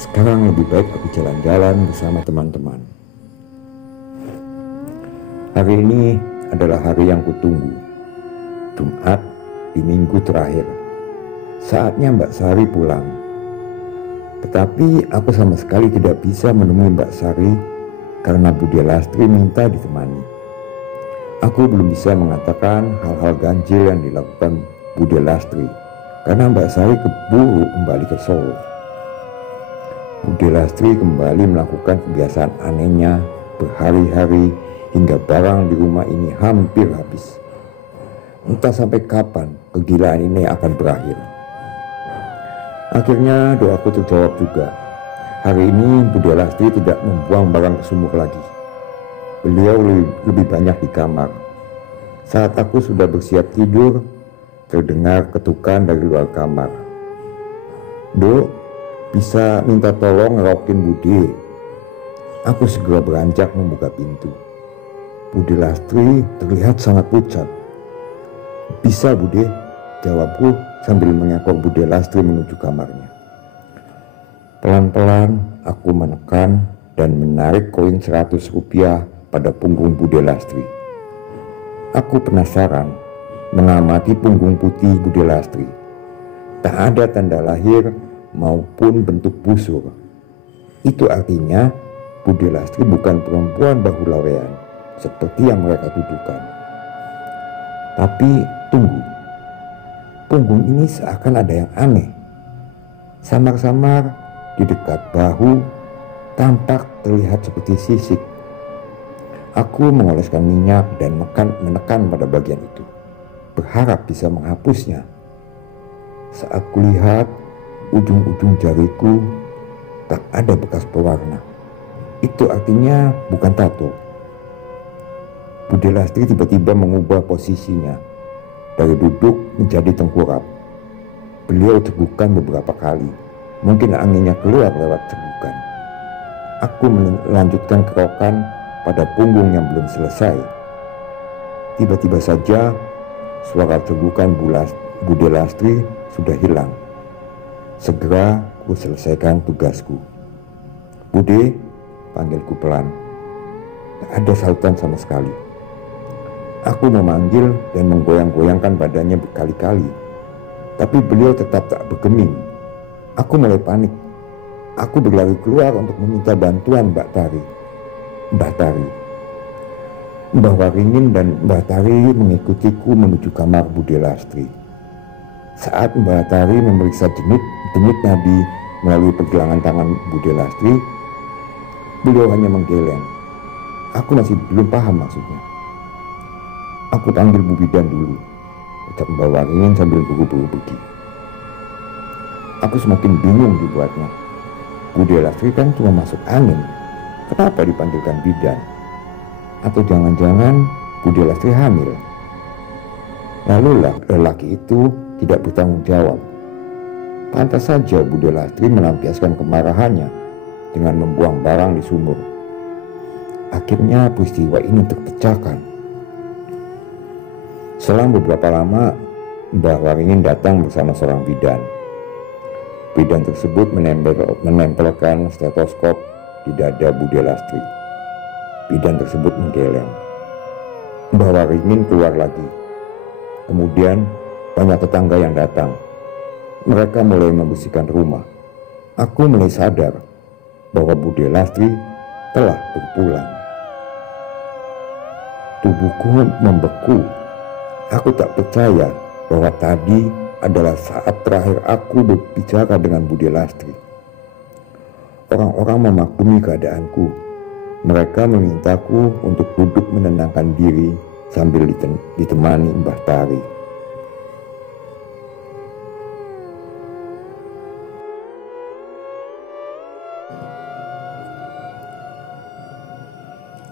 Sekarang lebih baik aku jalan-jalan bersama teman-teman. Hari ini adalah hari yang kutunggu. Jumat di minggu terakhir. Saatnya Mbak Sari pulang. Tetapi aku sama sekali tidak bisa menemui Mbak Sari karena Bude Lastri minta ditemani. Aku belum bisa mengatakan hal-hal ganjil yang dilakukan Bude Lastri karena Mbak Sari keburu kembali ke Solo. Bude Lastri kembali melakukan kebiasaan anehnya berhari-hari hingga barang di rumah ini hampir habis. Entah sampai kapan kegilaan ini akan berakhir. Akhirnya doaku terjawab juga. Hari ini Bude Lastri tidak membuang barang ke sumur lagi. Beliau lebih banyak di kamar. Saat aku sudah bersiap tidur, terdengar ketukan dari luar kamar. "Dok, bisa minta tolong ngerokin Bude?" Aku segera beranjak membuka pintu. Bude Lastri terlihat sangat pucat. "Bisa Bude," jawabku sambil mengekor Bude Lastri menuju kamarnya. Pelan-pelan aku menekan dan menarik koin 100 rupiah pada punggung Bude Lastri. Aku penasaran mengamati punggung putih Bude Lastri. Tak ada tanda lahir maupun bentuk busur. Itu artinya Bude Lastri bukan perempuan bahu lawean seperti yang mereka tuduhkan. Tapi tunggu, punggung ini seakan ada yang aneh. Samar-samar di dekat bahu tampak terlihat seperti sisik. Aku mengoleskan minyak dan menekan pada bagian itu, berharap bisa menghapusnya. Saat kulihat ujung-ujung jariku tak ada bekas pewarna. Itu artinya bukan tato. Bude Lastri tiba-tiba mengubah posisinya dari duduk menjadi tengkurap. Beliau tegukan beberapa kali. Mungkin anginnya keluar lewat cegukan. Aku melanjutkan kerokan pada punggung yang belum selesai. Tiba-tiba saja suara cegukan Bude Lastri sudah hilang. Segera ku selesaikan tugasku. "Bude," panggilku pelan. Tak ada sautan sama sekali. Aku memanggil dan menggoyang-goyangkan badannya berkali-kali, tapi beliau tetap tak bergeming. Aku mulai panik. Aku berlari keluar untuk meminta bantuan Mbak Tari. Mbah Waringin dan Mbak Tari mengikutiku menuju kamar Bude Lastri. Saat Mbak Tari memeriksa denyut nadi melalui pergelangan tangan Bude Lastri, beliau hanya menggeleng. Aku masih belum paham maksudnya. "Aku panggil Bu Bidan dulu," ucap Mbak Waringin sambil buru-buru pergi. Aku semakin bingung dibuatnya. Bude Lastri kan cuma masuk angin. Kenapa dipanggilkan bidan? Atau jangan-jangan Bude Lastri hamil? Lalu lelaki itu tidak bertanggung jawab. Pantas saja Bude Lastri melampiaskan kemarahannya dengan membuang barang di sumur. Akhirnya peristiwa ini terpecahkan. Selang beberapa lama, Mbah Waringin datang bersama seorang bidan. Bidan tersebut menempelkan stetoskop di dada Bude Lastri. bidan tersebut menggeleng. Mbah Waringin keluar lagi. Kemudian banyak tetangga yang datang. Mereka mulai membersihkan rumah. Aku mulai sadar bahwa Bude Lastri telah berpulang. Tubuhku membeku. Aku tak percaya bahwa tadi adalah saat terakhir aku berbicara dengan Bude Lastri. Orang-orang memaklumi keadaanku. Mereka memintaku untuk duduk menenangkan diri sambil ditemani Mbah Tari.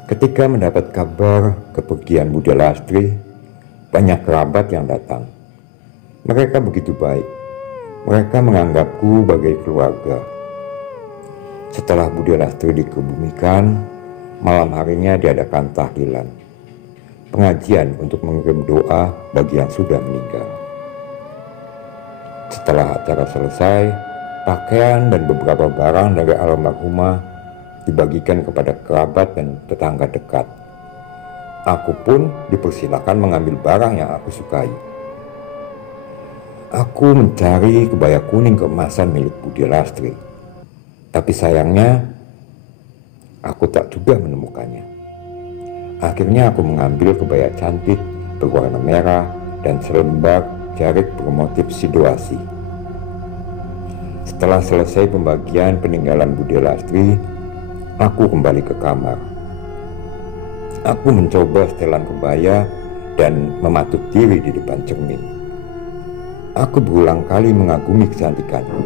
Ketika mendapat kabar kepergian Bude Lastri, banyak kerabat yang datang. Mereka begitu baik. Mereka menganggapku sebagai keluarga. Setelah Bude Lastri dikebumikan, malam harinya diadakan tahlilan, pengajian untuk mengirim doa bagi yang sudah meninggal. Setelah acara selesai, pakaian dan beberapa barang dari almarhumah dibagikan kepada kerabat dan tetangga dekat. Aku pun dipersilakan mengambil barang yang aku sukai. Aku mencari kebaya kuning keemasan milik Bude Lastri, tapi sayangnya aku tak juga menemukannya. Akhirnya aku mengambil kebaya cantik berwarna merah dan selembar jarik bermotif situasi. Setelah selesai pembagian peninggalan Bude Lastri, aku kembali ke kamar. Aku mencoba setelan kebaya dan mematuk diri di depan cermin. Aku berulang kali mengagumi kecantikanku,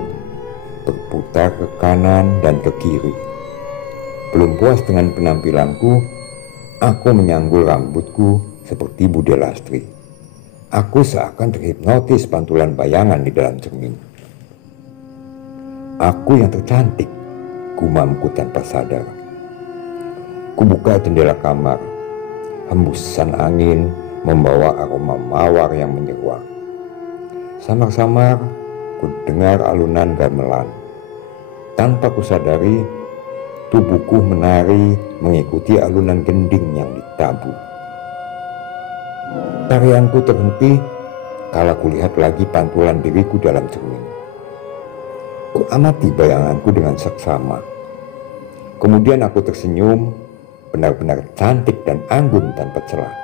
berputar ke kanan dan ke kiri. Belum puas dengan penampilanku, aku menyanggul rambutku seperti Bude Lastri. Aku seakan terhipnotis pantulan bayangan di dalam cermin. Aku yang tercantik, gumamku tanpa sadar. Kubuka jendela kamar. Hembusan angin membawa aroma mawar yang menyeruak. Samar-samar ku dengar alunan gamelan. Tanpa kusadari, tubuhku menari mengikuti alunan gending yang ditabuh. Tarianku terhenti kala kulihat lagi pantulan diriku dalam cermin. Ku amati bayanganku dengan seksama. Kemudian aku tersenyum, benar-benar cantik dan anggun tanpa celah.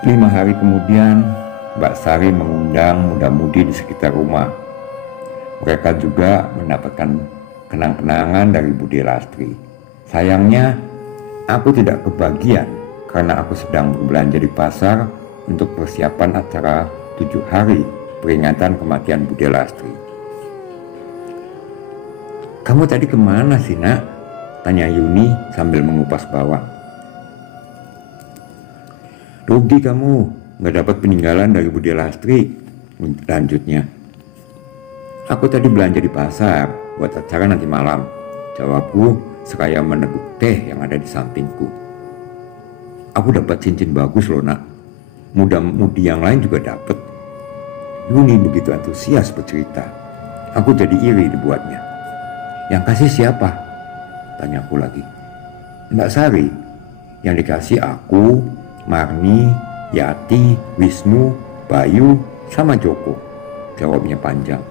5 hari kemudian, Mbak Sari mengundang muda-mudi di sekitar rumah. Mereka juga mendapatkan kenang-kenangan dari Bude Lastri. Sayangnya, aku tidak kebagian karena aku sedang berbelanja di pasar untuk persiapan acara 7 hari peringatan kematian Bude Lastri. "Kamu tadi kemana sih, Nak?" tanya Yuni sambil mengupas bawang. "Rugi kamu, gak dapat peninggalan dari Bude Lastri," lanjutnya. "Aku tadi belanja di pasar buat acara nanti malam," jawabku seraya meneguk teh yang ada di sampingku. "Aku dapat cincin bagus loh, Nak. Muda-mudi yang lain juga dapat." Yuni begitu antusias bercerita. Aku jadi iri dibuatnya. "Yang kasih siapa?" tanyaku lagi. "Mbak Sari. Yang dikasih aku, Marni, Yati, Wisnu, Bayu, sama Joko," jawabnya panjang.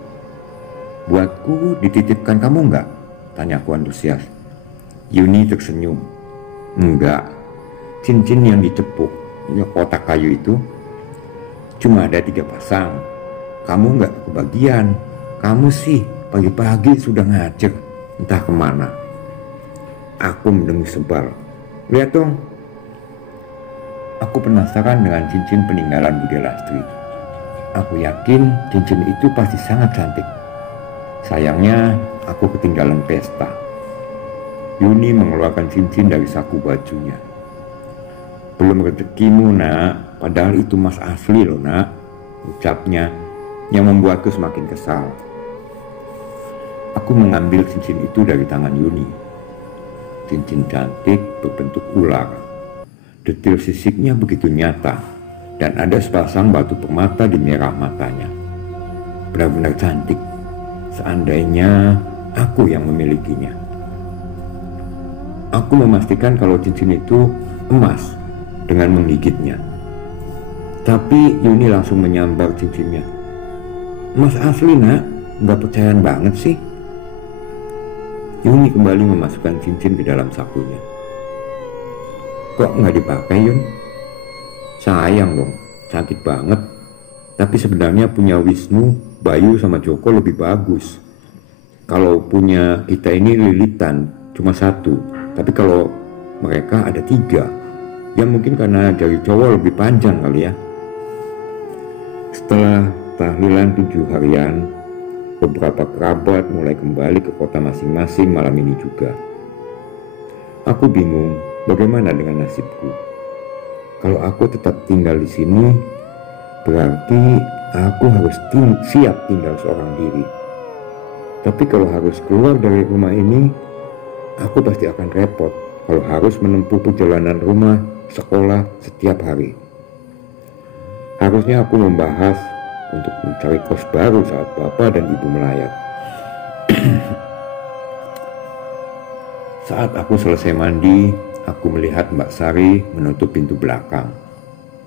"Buatku dititipkan kamu enggak?" tanyaku antusias. Yuni tersenyum. "Enggak. Cincin yang dicepuk, kotak kayu itu, cuma ada 3 pasang. Kamu enggak kebagian. Kamu sih pagi-pagi sudah ngajak entah kemana." Aku mendengus sebal. "Lihat dong." Aku penasaran dengan cincin peninggalan Bude Lastri. Aku yakin cincin itu pasti sangat cantik. Sayangnya aku ketinggalan pesta. Yuni mengeluarkan cincin dari saku bajunya. "Belum rezekimu, Nak. Padahal itu emas asli loh, Nak," ucapnya yang membuatku semakin kesal. Aku mengambil cincin itu dari tangan Yuni. Cincin cantik berbentuk ular. Detil sisiknya begitu nyata dan ada sepasang batu permata di merah matanya. Benar-benar cantik. Seandainya aku yang memilikinya. Aku memastikan kalau cincin itu emas dengan menggigitnya. Tapi Yuni langsung menyambar cincinnya. "Emas asli nak, nggak percayaan banget sih." Yuni kembali memasukkan cincin ke dalam sakunya. "Kok nggak dipakai, Yun?" "Sayang dong, cantik banget. Tapi sebenarnya punya Wisnu, Bayu sama Joko lebih bagus. Kalau punya kita ini lilitan, cuma satu. Tapi kalau mereka ada 3. Ya mungkin karena jari cowok lebih panjang kali ya." Setelah tahlilan 7 harian, beberapa kerabat mulai kembali ke kota masing-masing malam ini juga. Aku bingung bagaimana dengan nasibku. Kalau aku tetap tinggal di sini, berarti aku harus siap tinggal seorang diri. Tapi kalau harus keluar dari rumah ini, aku pasti akan repot kalau harus menempuh perjalanan rumah, sekolah setiap hari. Harusnya aku membahas untuk mencari kos baru saat bapak dan ibu melayat. Saat aku selesai mandi, aku melihat Mbak Sari menutup pintu belakang.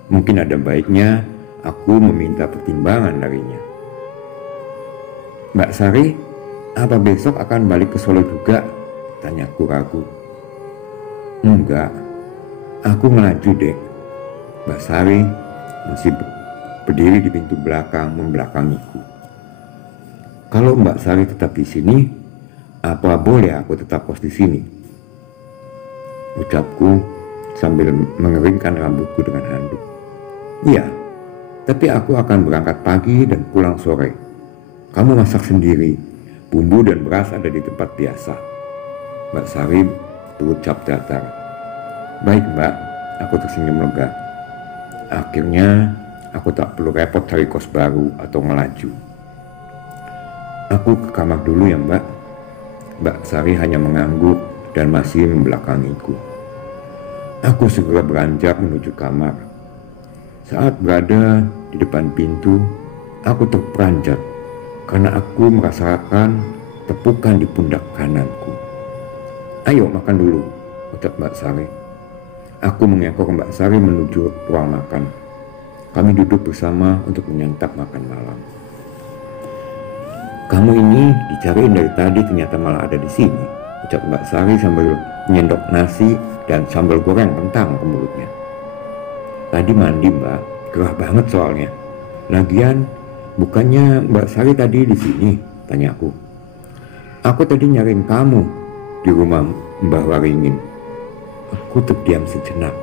Mungkin ada baiknya aku meminta pertimbangan darinya. "Mbak Sari, apa besok akan balik ke Solo juga?" tanyaku ragu. "Enggak, aku ngelaju dek." Mbak Sari masih berdiri di pintu belakang membelakangiku. "Kalau Mbak Sari tetap di sini, apa boleh aku tetap kos di sini?" ucapku sambil mengeringkan rambutku dengan handuk. "Iya, tapi aku akan berangkat pagi dan pulang sore. Kamu masak sendiri, bumbu dan beras ada di tempat biasa." Mbak Sari berucap datar. "Baik Mbak," aku tersenyum lega. Akhirnya aku tak perlu repot cari kos baru atau ngelaju. "Aku ke kamar dulu ya Mbak." Mbak Sari hanya mengangguk dan masih membelakangiku. Aku segera beranjak menuju kamar. Saat berada di depan pintu, aku terperanjat karena aku merasakan tepukan di pundak kananku. "Ayo makan dulu," ucap Mbak Sari. Aku mengekor Mbak Sari menuju ruang makan. Kami duduk bersama untuk menyantap makan malam. "Kamu ini dicariin dari tadi, ternyata malah ada di sini," ucap Mbak Sari sambil menyendok nasi dan sambal goreng kentang ke mulutnya. "Tadi mandi Mbak, gerah banget soalnya. Lagian bukannya Mbak Sari tadi di sini?" tanyaku. "Aku tadi nyariin kamu di rumah Mbah Waringin." Aku terdiam sejenak.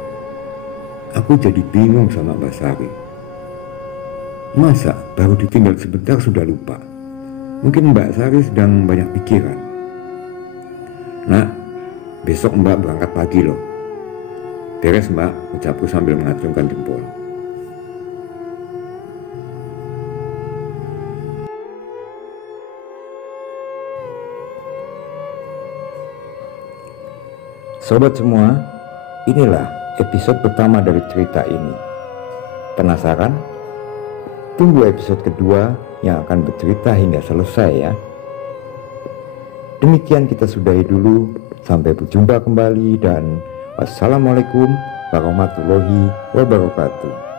Aku jadi bingung sama Mbak Sari. Masa baru ditinggal sebentar sudah lupa? Mungkin Mbak Sari sedang banyak pikiran. "Nak, besok Mbak berangkat pagi loh." "Beres Mbak," ucapku sambil mengacungkan jempol. Sobat semua, inilah episode pertama dari cerita ini. Penasaran? Tunggu episode kedua yang akan bercerita hingga selesai ya. Demikian kita sudahi dulu. Sampai berjumpa kembali dan wassalamualaikum warahmatullahi wabarakatuh.